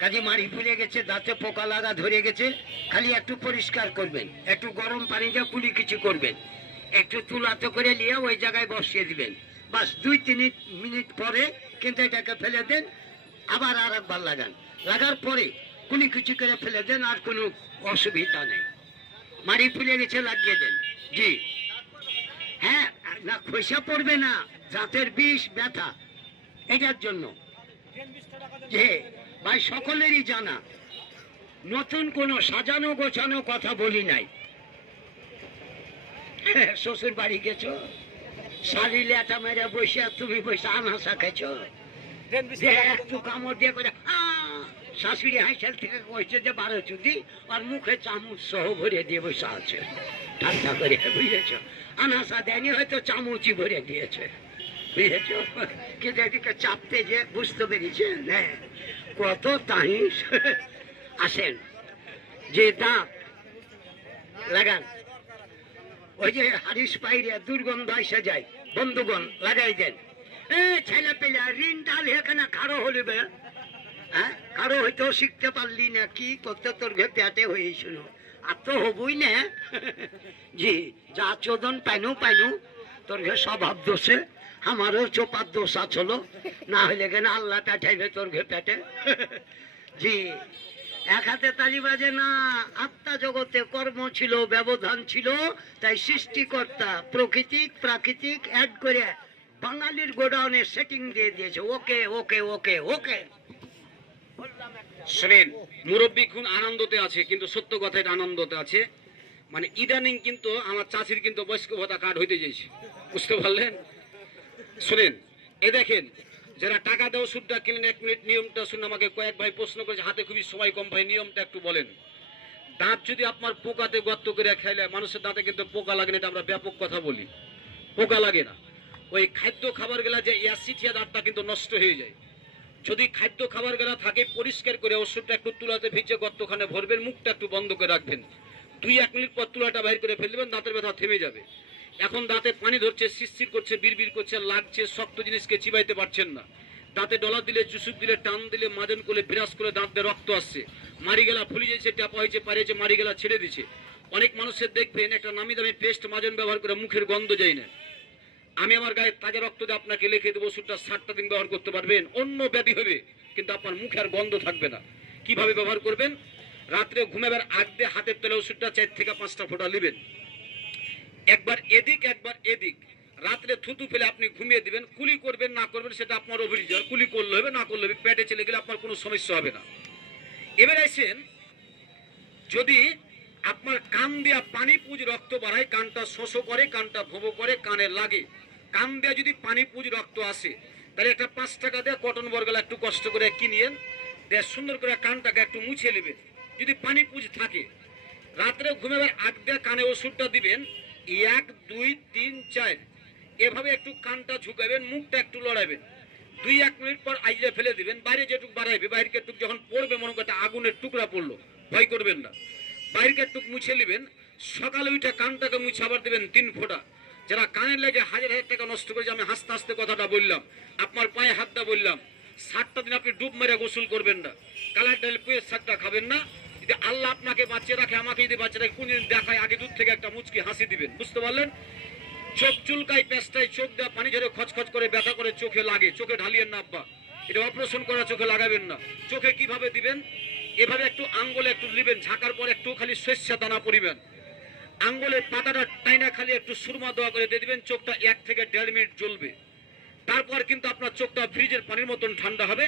কাজে মাড়ি ফুলে গেছে, দাঁতে পোকা লাগা ধরে গেছে, খালি একটু পরিষ্কার করবেন, একটু গরম পানি দিয়ে কুলি কিছু করবেন, একটু তুলাতে করে নিয়ে ওই জায়গায় বসিয়ে দিবেন। বাস 2-3 মিনিট পরে কিন্তু এটাকে ফেলে দেন, আবার আর একবার লাগান। লাগার পরে কুলি কিছু করে ফেলে দেন, আর কোনো অসুবিধা নেই। মাড়ি ফুলে গেছে, লাগিয়ে দেন জি। হ্যাঁ, না খসা পড়বে না, দাঁতের বিষ ব্যথা, এটার জন্য যে ভাই সকলেরই জানা, নতুন কোনো সাজানো গোছানো কথা বলি নাই। শ্বশুর বাড়ি গেছো, শালি লেটা মেরে বসে, তুমি বসে আনাসা খেছো, একটু কামড় দিয়ে করে শাশুড়ি হাইসাল থেকে কইছে যে 12 চুদি, আর মুখে চামচ সহ ভরে দিয়ে বসে আছে ঠান্ডা করে, বুঝেছ? আনাসা দেয়নি, হয়তো চামচই ভরে দিয়েছে, বুঝেছ? কিন্তু এদিকে চাপতে যে বুঝতে পেরেছেন, হ্যাঁ কত তাহিস। আসেন, যে দাঁত লাগান, ওই যে হারিস পাইরে দুর্গন্ধ এসে যায়, বন্ধুগণ লাগাই দেন। ছেলে পেলে ঋণ ডাল এখানে কারো হলিবে, হ্যাঁ কারো হয়তো শিখতে পারলি না, কি করতে তোর ঘে পেটে হয়ে শুনো, আর তো হবই না জি। যা চোদন পাইনু পাইনু তোর ঘে স্বভাব দোষে, আমারও চোপার দোষ আছিল, না হলে কেন আল্লাহ পাঠাইবে তোর ঘে পেটে জি। এক হাতে তালি বাজে না, আত্মা জগতে কর্ম ছিল, ব্যবধান ছিল, তাই সৃষ্টিকর্তা প্রকৃতিক প্রাকৃতিক অ্যাড করে বাঙালির গোডাউনে সেটিং দিয়ে দিয়েছে। ওকে ওকে ওকে ওকে। শুনেন, মুরব্বী খুব আনন্দতে আছে, কিন্তু সত্য কথা এটা আনন্দতে আছে। মানে ইদানিং কিন্তু আমার চাষির কিন্তু বয়স্ক ভাতা কার্ড হইতে যাইছে, বুঝতে পারলেন? শুনেন, এ দেখেন, যারা টাকা দেওয়া ওষুধটা কিনেন, 1 মিনিট নিয়মটা শুনে আমাকে কয়েক ভাই প্রশ্ন করেছে, হাতে খুবই সময় কম ভাই, নিয়মটা একটু বলেন। দাঁত যদি আপনার পোকাতে গর্ত করে খাইলে, মানুষের দাঁতে কিন্তু পোকা লাগে না, এটা আমরা ব্যাপক কথা বলি, পোকা লাগে না। ওই খাদ্য খাবার গেলা যে অ্যাসিডিয়া, দাঁতটা কিন্তু নষ্ট হয়ে যায়। যদি খাদ্য খাবার গেলা থাকে, পরিষ্কার করে ওষুধটা একটু তুলাতে ভিজে গর্তখানে ভরবেন, মুখটা একটু বন্ধ করে রাখবেন, 2-1 মিনিট পর তুলাটা বাইর করে ফেলে দেবেন, দাঁতের ব্যথা থেমে যাবে। এখন দাঁতে পানি ধরছে, শিরশির করছে, বিড়বিড় করছে, লাগছে, শক্ত জিনিসকে চিবাইতে পারছেন না, দাঁতে ডলা দিলে, চুসুক দিলে, টান দিলে, মাজন করলে, বিরাজ করে দাঁত দিয়ে রক্ত আসছে, মারি গেলা ফুলি যাচ্ছে, টাপা হয়েছে, পারিয়েছে, মারি গেলা ছেড়ে দিচ্ছে। অনেক মানুষের দেখবেন একটা নামি দামি পেস্ট মাজন ব্যবহার করে মুখের গন্ধ যায় না। আমি আমার গায়ে তাজা রক্ত দিয়ে আপনাকে লিখে দেবো, ওষুধটা 7টা দিন ব্যবহার করতে পারবেন, অন্য ব্যাধি হবে, কিন্তু আপনার মুখে আর গন্ধ থাকবে না। কিভাবে ব্যবহার করবেন? রাত্রে ঘুমাবার আগে হাতের তলে ওষুধটা 4 থেকে 5টা ফোঁটা নেবেন, একবার এদিক একবার এদিক, রাত্রে থুতু ফেলে আপনি ঘুমিয়ে দিবেন, কুলি করবেন না করবেন সেটা আপনার অভিযোগ, কুলি করলে হবে না করলে হবে, পেটে চলে গেলে আপনার কোনো সমস্যা হবে না। এবার আসেন, যদি আপনার কান দেয়া পানি পুজ রক্ত বাড়ায়, কানটা শোষো করে, কানটা ভোবো করে, কানে লাগে, কান দেয়া যদি পানি পুজ রক্ত আসে, তাহলে একটা 5 টাকা দিয়ে কটন বর্গালা একটু কষ্ট করে কিনিয়েন, দিয়ে সুন্দর করে কানটাকে একটু মুছে নেবেন। যদি পানি পুজ থাকে, রাত্রে ঘুমাবার আগ দিয়ে কানে ওষুধটা দিবেন, 1 2 3 4 এভাবে একটু কানটা ঝুঁকাবেন, মুখটা একটু লড়াবেন, 2-1 মিনিট পর আইজে ফেলে দিবেন। বাইরে যেটুকু বাড়াইবে, বাইরের একটু যখন পড়বে মনে করতে আগুনের টুকরা পড়লো, ভয় করবেন না, বাইরের একটু মুছে নেবেন। সকালে উঠে কানটাকে মুছে আবার দেবেন 3 ফোঁটা। যারা কানের লেগে হাজার হাজার টাকা নষ্ট করেছে, আমি হাসতে হাসতে কথাটা বললাম, আপনার পায়ে হাতটা বললাম, 7টা দিন আপনি ডুব মেরে গোসল করবেন না, কালার ডাল পুয়ের শাকটা খাবেন না। যদি আল্লাহ আপনাকে বাঁচিয়ে রাখে, আমাকে যদি বাঁচিয়ে রাখে, কোনদিন দেখায়, আগে দূর থেকে একটা মুচকি হাসি দিবেন, বুঝতে পারলেন? চোখ চুলকায়, পেস্টায়, চোখ দেওয়া পানি ঝরে খচখচ করে ব্যথা করে চোখে লাগে, চোখে ঢালিয়েন না আব্বা, এটা অপারেশন করা, চোখে লাগাবেন না। চোখে কিভাবে দিবেন, এভাবে একটু আঙ্গুলে একটু দিবেন, ঝাঁকার পর একটু খালি শস্য দানা পরিবেন, আঙ্গুলের পাতাটা টাইনা খালি একটু সুরমা দেওয়া করে দিয়ে দিবেন, চোখটা 1 থেকে 1.5 মিনিট জ্বলবে। তারপর কিন্তু আপনার চোখটা ফ্রিজের পানির মতন ঠান্ডা হবে,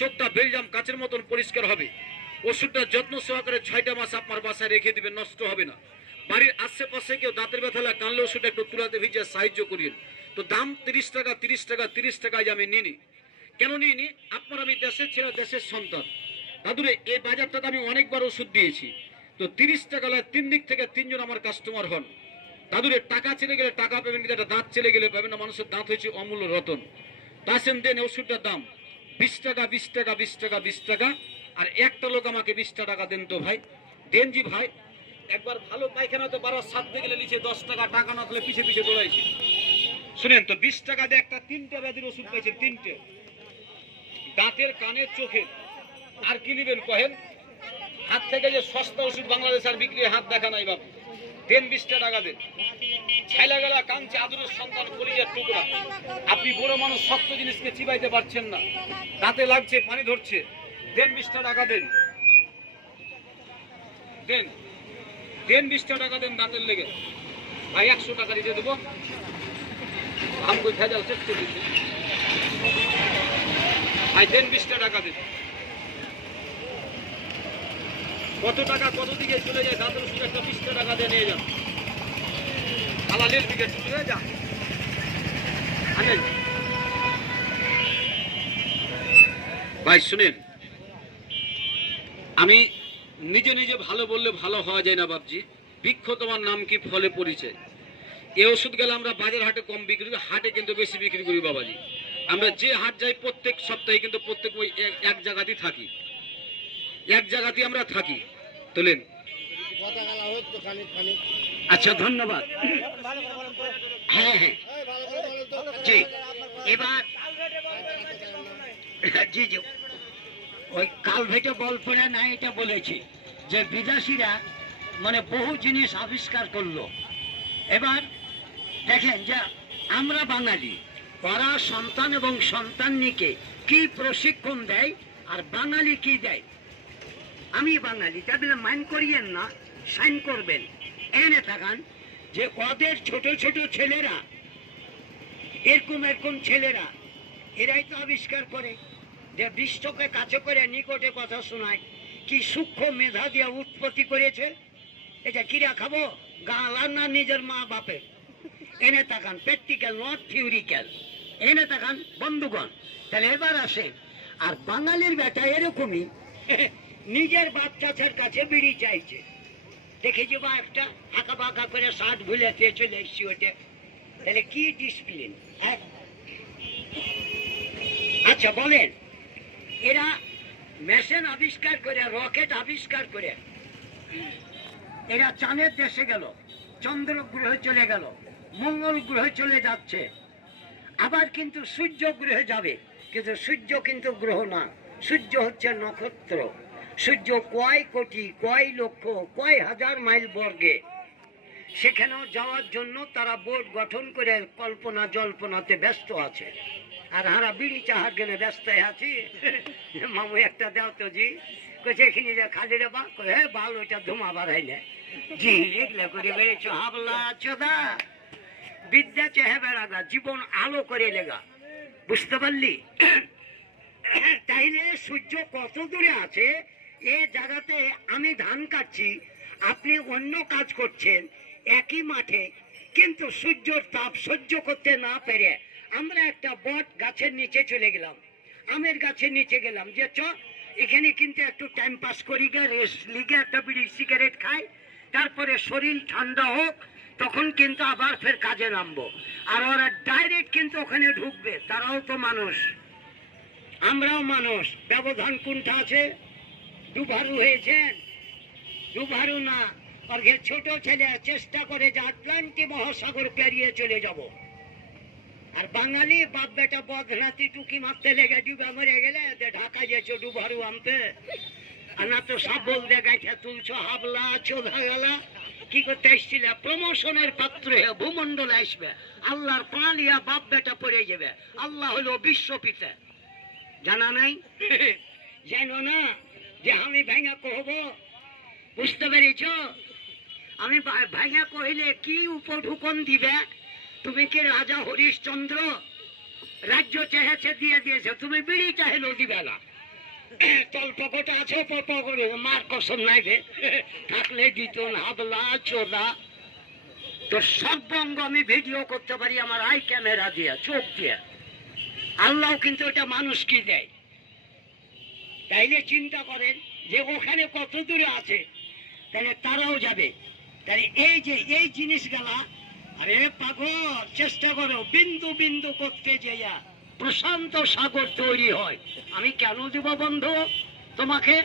চোখটা বেলজাম কাচের মতন পরিষ্কার হবে। ওষুধটা যত্ন সহকারে 6টা মাস আপনার বাসায় রেখে দিবেন, নষ্ট হবে না। বাড়ির আশেপাশে কেউ দাঁতের ব্যথা লাগে, কানলে ওষুধটা একটু তুলাতে ভিজে সাহায্য করিয়েন। তো দাম 30 টাকা, 30 টাকা, 30 টাকায় আমি নিই। কেন নিইনি? আপনার আমি দেশের ছেলে, দেশের সন্তান দাদুরে, এই বাজারটাতে আমি অনেকবার ওষুধ দিয়েছি। তো 30 টাকা 3 দিক থেকে 3 জন আমার কাস্টমার হন। দাদুরে, টাকা চলে গেলে টাকা পাবেন, কিন্তু একটা দাঁত চলে গেলে পাবেন না। মানুষের দাঁত হয়েছে অমূল্য রতন। তাছেন দেন, ওষুধটার দাম 20 টাকা, 20 টাকা, 20 টাকা, 20 টাকা। আর একটা লোক আমাকে 20 টাকা দেন তো ভাই, দেন জি ভাই। একবার ভালো পায়খানাতে 12 7 দিয়ে গেলে নিচে 10 টাকা, টাকা না থাকলে পিছে পিছে দৌড়াইছি। শুনেন তো, 20 টাকা দিয়ে একটা 3টে ব্যাধির ওষুধ পাইছেন, 3টে, দাঁতের, কানের, চোখের। আর কি নেবেন কহেন? হাত থেকে যে সস্তা ওষুধ বাংলাদেশ আর বিক্রি, হাত দেখা নাই বাবু, দেন 20 টাকা দেন। ছেলে গেলা কাঁদছে, আদরের সন্তান, কলিজার টুকরা। আপনি বড় মানুষ, শক্ত জিনিসকে চিবাইতে পারছেন না, দাঁতে লাগছে, পানি ধরছে, দেন 20 টাকা দেন, দেন দেন 20 টাকা দেন দাঁতের লেগে। ভাই 100 টাকা দিয়ে দেবো, আমি কই ভেজাল চেক করে দিচ্ছি ভাই, দেন 20 টাকা দেন। কত টাকা কত দিকে চলে যায়, দাঁতের ওষুধ একটা 20 টাকা দিয়ে নিয়ে যান, আলালের দিকে চলে যান, আনেন। ভাই শুনেন, আমি নিজে নিজে ভালো বললে ভালো হওয়া যায় না বাবজি। বৃক্ষ তোমার নাম কি, ফলে পরিচয়। এই ওষুধ গেলে আমরা বাজার হাটে কম বিক্রি করি, হাটে কিন্তু বেশি বিক্রি করি বাবাজি। আমরা যে হাট যাই প্রত্যেক সপ্তাহে কিন্তু প্রত্যেক ওই এক জায়গাতেই থাকি, এক জায়গাতেই আমরা থাকি। তোলেন। আচ্ছা, ধন্যবাদ। হ্যাঁ হ্যাঁ জি, এবার জি জি, ওই কালভেটে বল পড়ে না, এটা বলেছি যে বিদেশিরা মানে বহু জিনিস আবিষ্কার করলো। এবার দেখেন যে আমরা বাঙালি, ওরা সন্তান এবং সন্তানকে কি প্রশিক্ষণ দেয়, আর বাঙালি কি দেয়। আমি বাঙালি, তা বলে মাইন্ড করিয়েন না, সাইন করবেন। এনে থাকান যে ওদের ছোট ছোট ছেলেরা, এরকম এরকম ছেলেরা, এরাই তো আবিষ্কার করে যে বিশ্বকে কাছে করে নিকটে কথা শোনায়, কি সূক্ষ্ম মেধা দিয়ে উৎপত্তি করেছে। এটা কিরা খাবো, গালার না নিজের মা বাপের। এনে তাকান, প্র্যাকটিক্যাল নট থিওরিক্যাল। এনে তাকান বন্ধুগণ। তাহলে এবার আসে, আর বাঙালির বেটা এরকমই, নিজের বাপ চাচার কাছে বিড়ি চাইছে। দেখেছি বা একটা হাঁকা বাঁকা করে শার্ট ভুলে চলে এসছি ওটা। তাহলে কি ডিসিপ্লিন। আচ্ছা বলেন, এরা মেশিন আবিষ্কার করে, রকেট আবিষ্কার করে, এরা চাঁদের দেশে গেল, চন্দ্র গ্রহে চলে গেল, মঙ্গল গ্রহে চলে যাচ্ছে, আবার কিন্তু সূর্য গ্রহে যাবে। কিন্তু সূর্য কিন্তু গ্রহ না, সূর্য হচ্ছে নক্ষত্র। সূর্য কয় কোটি, কয় লক্ষ, কয় হাজার মাইল বর্গে। সেখানেও যাওয়ার জন্য তারা বোর্ড গঠন করে কল্পনা জল্পনাতে ব্যস্ত আছে। আর হারা বিড়ি চাহার গেলে ব্যস্ত আছি। মামু একটা দাও তো জি, কইছে এখানে যে খালি রে বা, হে বাল ওইটা ধুমা বাড়াইলে জি, এগুলা করে বেড়েছ হাবলা চোদা। বিদ্যা চেহে বেড়াগা, জীবন আলো করে লেগা। বুঝতে পারলি? তাইলে সূর্য কত দূরে আছে এ জায়গাতে আমি ধান কাটছি, আপনি অন্য কাজ করছেন একই মাঠে, কিন্তু সূর্যর তাপ সহ্য করতে না পেরে আমরা একটা বট গাছের নিচে চলে গেলাম, আমের গাছের নিচে গেলাম, যে চ এখানে কিন্তু একটু টাইম পাস করি গে, রেস্ট লিগে একটা বিড়ি সিগারেট খাই, তারপরে শরীর ঠান্ডা হোক, তখন কিন্তু আবার ফের কাজে নামবো। আর ওরা ডাইরেক্ট কিন্তু ওখানে ঢুকবে, তারাও তো মানুষ, আমরাও মানুষ। ব্যবধান কোনটা আছে? দুভারু হয়েছেন, দুভারু না। আর ছোট ছেলে চেষ্টা করে যে আটলান্টিক মহাসাগর পেরিয়ে চলে যাব, আর বাঙালি বাপ বেটা বদনাতি টুকি মারতে লেগে ডুবে মরে গেলে ঢাকা যেছো ডুভারু আনতে, আর না তো সাবল দেখাইছে তুলছো হাবলা চোধা গেলা। কি করতে এসছিল? প্রমোশনের পাত্র হয়ে ভূমন্ডলে আসবে, আল্লাহর পালিয়া বাপ বেটা পড়ে যাবে। আল্লাহ হলো বিশ্বপিতা, জানা নাই? জানো না যে আমি ভাঙা কহব? বুঝতে পেরেছ? আমি ভাঙা কহিলে কি উপঢুকন দিবে? তুমি কি রাজা হরিশ্চন্দ্র? রাজ্য চেহেছে দিয়ে দিয়েছে, তুমি বিড়ি চাহিলেও দিবে না। তল্পকটা আছে পকড়ে মার কসম নাইবে, থাকলে দিত না হাবলা চোদা। তো সর্বঙ্গ আমি ভিডিও করতে পারি আমার আই ক্যামেরা দিয়ে, চোখ দিয়ে। আল্লাহ কিন্তু এটা মানুষ কি দেয়। তাইলে চিন্তা করেন যে ওখানে কত দূরে আছে, তাহলে তারাও যাবে। তাহলে এই যে এই জিনিসগুলা, আরে পাগল চেষ্টা করো বিন্দু বিন্দু করতে যাইয়া প্রশান্ত সাগর তৈরি হয়। আমি কেন দিব বন্ধু তোমাকে?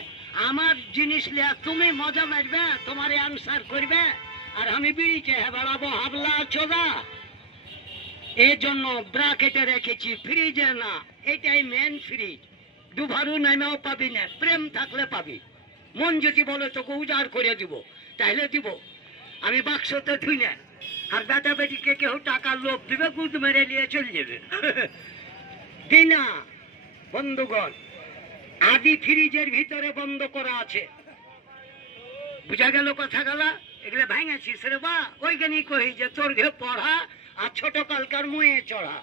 আমার জিনিস লিয়া তুমি মজা মারবে, তোমার অ্যান্সার করবে, আর আমি বিড়ি চেয়ে বেড়াবো হাবলা চোদা। এই জন্য ব্রাকেটে রেখেছি, ফ্রিজে না, এটাই মেন ফ্রিজ। দুভারু নামেও পাবি না, প্রেম থাকলে পাবি। মন যদি বলে তোকে উজাড় করে দিব, তাহলে দিব। আমি বাক্সতে থুই না, আর বেটা বেটিকে কেউ টাকার লোভ দিবে, গুদ মেরে নিয়ে চলে যাবে। দিনা বন্ধুগণ, আদি ফ্রিজের ভিতরে বন্ধ করা আছে। বুঝা গেল কথা গেলা? এগুলো ভাঙাছিস রে বা, ওইখানেই কহি যে তোর ঘে পড়া আর ছোট কালকার মুয়ে চড়া।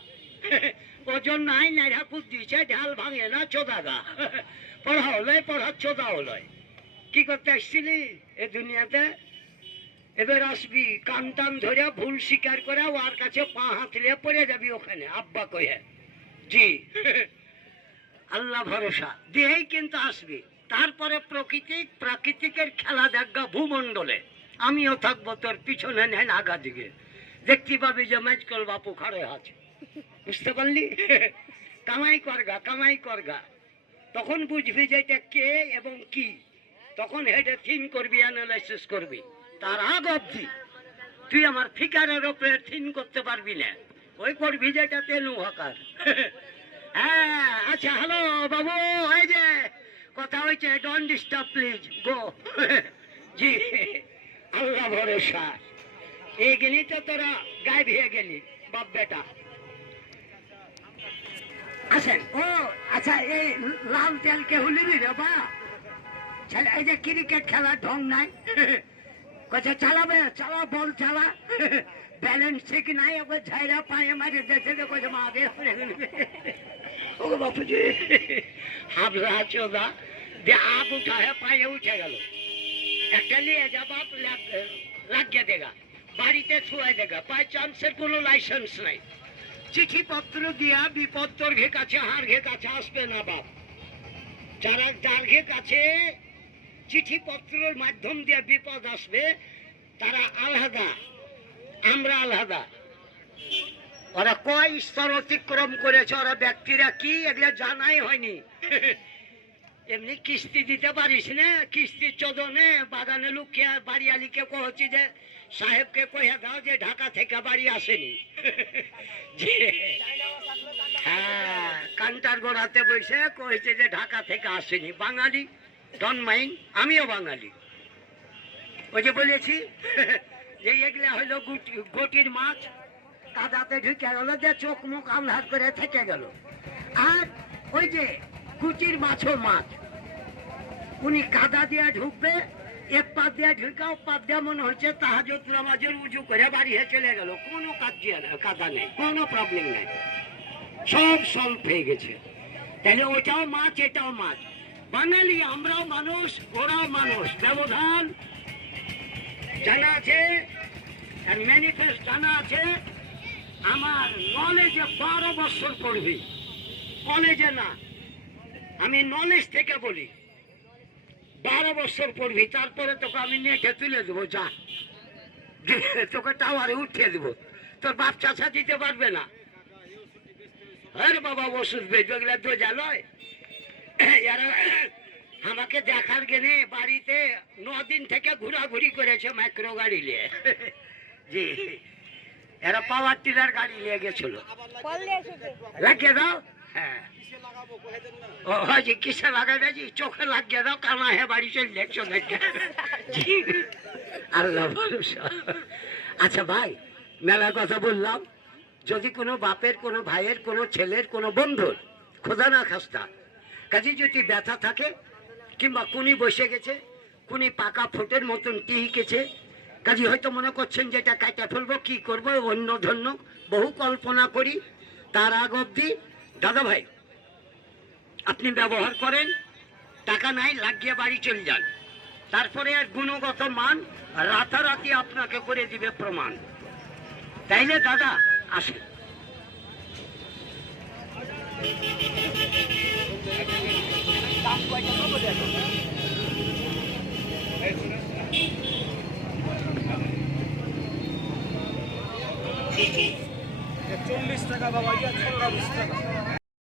ওজন নাই নাইরা কুদ দিছে, ঢাল ভাঙে না চোদাগা। পড়া হলয়, পড়ার চোদা হলয়। কি করতে আসছিলি এ দুনিয়াতে? এবার আসবি কান টান ধরে ভুল স্বীকার করে ওর কাছে পা হাতলে পড়ে যাবি ওখানে আব্বা কয়ে। জি আল্লাহ ভরসা দিয়েই কিন্তু আসবি। তারপরে প্রাকৃতিকের খেলা দেখবা ভূমন্ডলে। আমিও থাকবো তোর পিছনে নেন আগা দিকে, দেখতে পাবি যে মাইজকল বাপু খাড়ে আছে। বুঝতে পারলি? কামাই করগা, কামাই করগা, তখন বুঝবি যে এটা কে এবং কি। তখন হেডে থিন করবি, অ্যানালাইসিস করবি। তার আগ অবধি তুই আমার ফিকারের ওপরে থিন করতে পারবি না, ওই করবি যেটা তেলু হকার। হ্যাঁ আচ্ছা, হ্যালো বাবু, এই যে কথা হয়েছে, ডোন্ট ডিস্টার্ব প্লিজ, গো। জি আল্লাহ ভরসা। এই গেলি তো তোরা গায়ে ভিয়ে গেলি বাপ বেটা। আসেন। ও আচ্ছা, এই লাল তেল কে হুলিবি রে বা? এই যে ক্রিকেট খেলার ঢং নাই, কোথায় চালাবে? চালা, বল চালা, ব্যালেন্স ঠিক নাই, ওকে ঝাইরা পায়ে মারে দেখে কোথায় মাগে। ও বাপুজি হাবলা চোদা যে আগ উঠায় পায়ে উঠে গেল। একটা নিয়ে যা বাপ, লাগিয়ে দেগা, বাড়িতে ছুঁয়ে দেগা, বাই চান্সের কোনো লাইসেন্স নাই। চিঠিপত্র দিয়া বিপদ তোর ঘে কাছে, হার ঘে কাছে আসবে না বাপ। যারা যার ঘে কাছে চিঠিপত্রের মাধ্যম দিয়ে বিপদ আসবে, তারা আলাদা, আমরা আলাদা। ওরা কয় স্তর অতিক্রম করেছে, ওরা ব্যক্তিরা কি এগুলো জানাই হয়নি। এমনি কিস্তি দিতে পারিস না, কিস্তি চোদনে বাগানে লুকিয়ে বাড়িয়ালিকে কহছি যে সাহেবকে কহে দাও যে ঢাকা থেকে বাড়ি আসেনি। হ্যাঁ, কান্টার গোড়াতে বসে কয়েছে যে ঢাকা থেকে আসেনি। বাঙালি ডন মাইন্ড, আমিও বাঙালি। ওই যে বলেছি যে এগুলা হইলো গটির মাছ, কাদাতে ঢুকে গেল, যে চোখ মুখ আন্ধার করে থেকে গেল। আর ওই যে কুচির মাছও মাছ, উনি কাদা দিয়ে ঢুকবে, এক পা দিয়ে ঢুকাও পা দিয়ে মনে হচ্ছে তাহাজ্জুদ নামাজের উজু করে বাড়ি হয়ে চলে গেল, কোনো কাদা নেই, কোনো প্রবলেম নেই, সব সলভ হয়ে গেছে। তাহলে ওটাও মাছ এটাও মাছ, বাঙালি আমরাও মানুষ ওরাও মানুষ, ব্যবধান জানা আছে আর ম্যানিফেস্ট জানা আছে। আমার নলেজে 12 বছর পড়বি, কলেজে না, আমি নলেজ থেকে বলি 12 বছর পড়বি, তারপরে তোকে আমি নেটে তুলে দেবো, যা তোকে টাওয়ারে উঠিয়ে দেবো, তোর বাপ চাষা দিতে পারবে না। আরে বাবা ওষুধ বেজগুলা তো জানয়, এরা আমাকে দেখার গেলে বাড়িতে 9 দিন থেকে ঘোরাঘুরি করেছে মাইক্রো গাড়ি নিয়ে। জি, এরা পাওয়ার টিলার গাড়ি নিয়ে গেছিল। লাগিয়ে দাও, হ্যাঁ ও হাজি কিসে লাগাবে জি, চোখে লাগিয়ে দাও, কানা হে বাড়ি চলে দেখছো দেখে। জি, আল্লাহ ভরসা। আচ্ছা ভাই, মেলা কথা বললাম, যদি কোনো বাপের কোনো ভাইয়ের কোনো ছেলের কোনো বন্ধুর খোদা না খাস্তা কাজে যদি ব্যথা থাকে, কিংবা কুনি বসে গেছে, কুনি পাকা ফোটের মতন টিকেছে, কাজে হয়তো মনে করছেন যে এটা কাটা ফেলবো, কি করবো, অন্য ধন্য বহু কল্পনা করি, তার আগ অব্দি দাদা ভাই আপনি ব্যবহার করেন, টাকা নাই লাগিয়ে বাড়ি চলে যান, তারপরে এক গুণগত মান রাতারাতি আপনাকে করে দিবে প্রমাণ। তাইলে দাদা আসেন। চল্লিশ টাকা বাবা, 20 টাকা।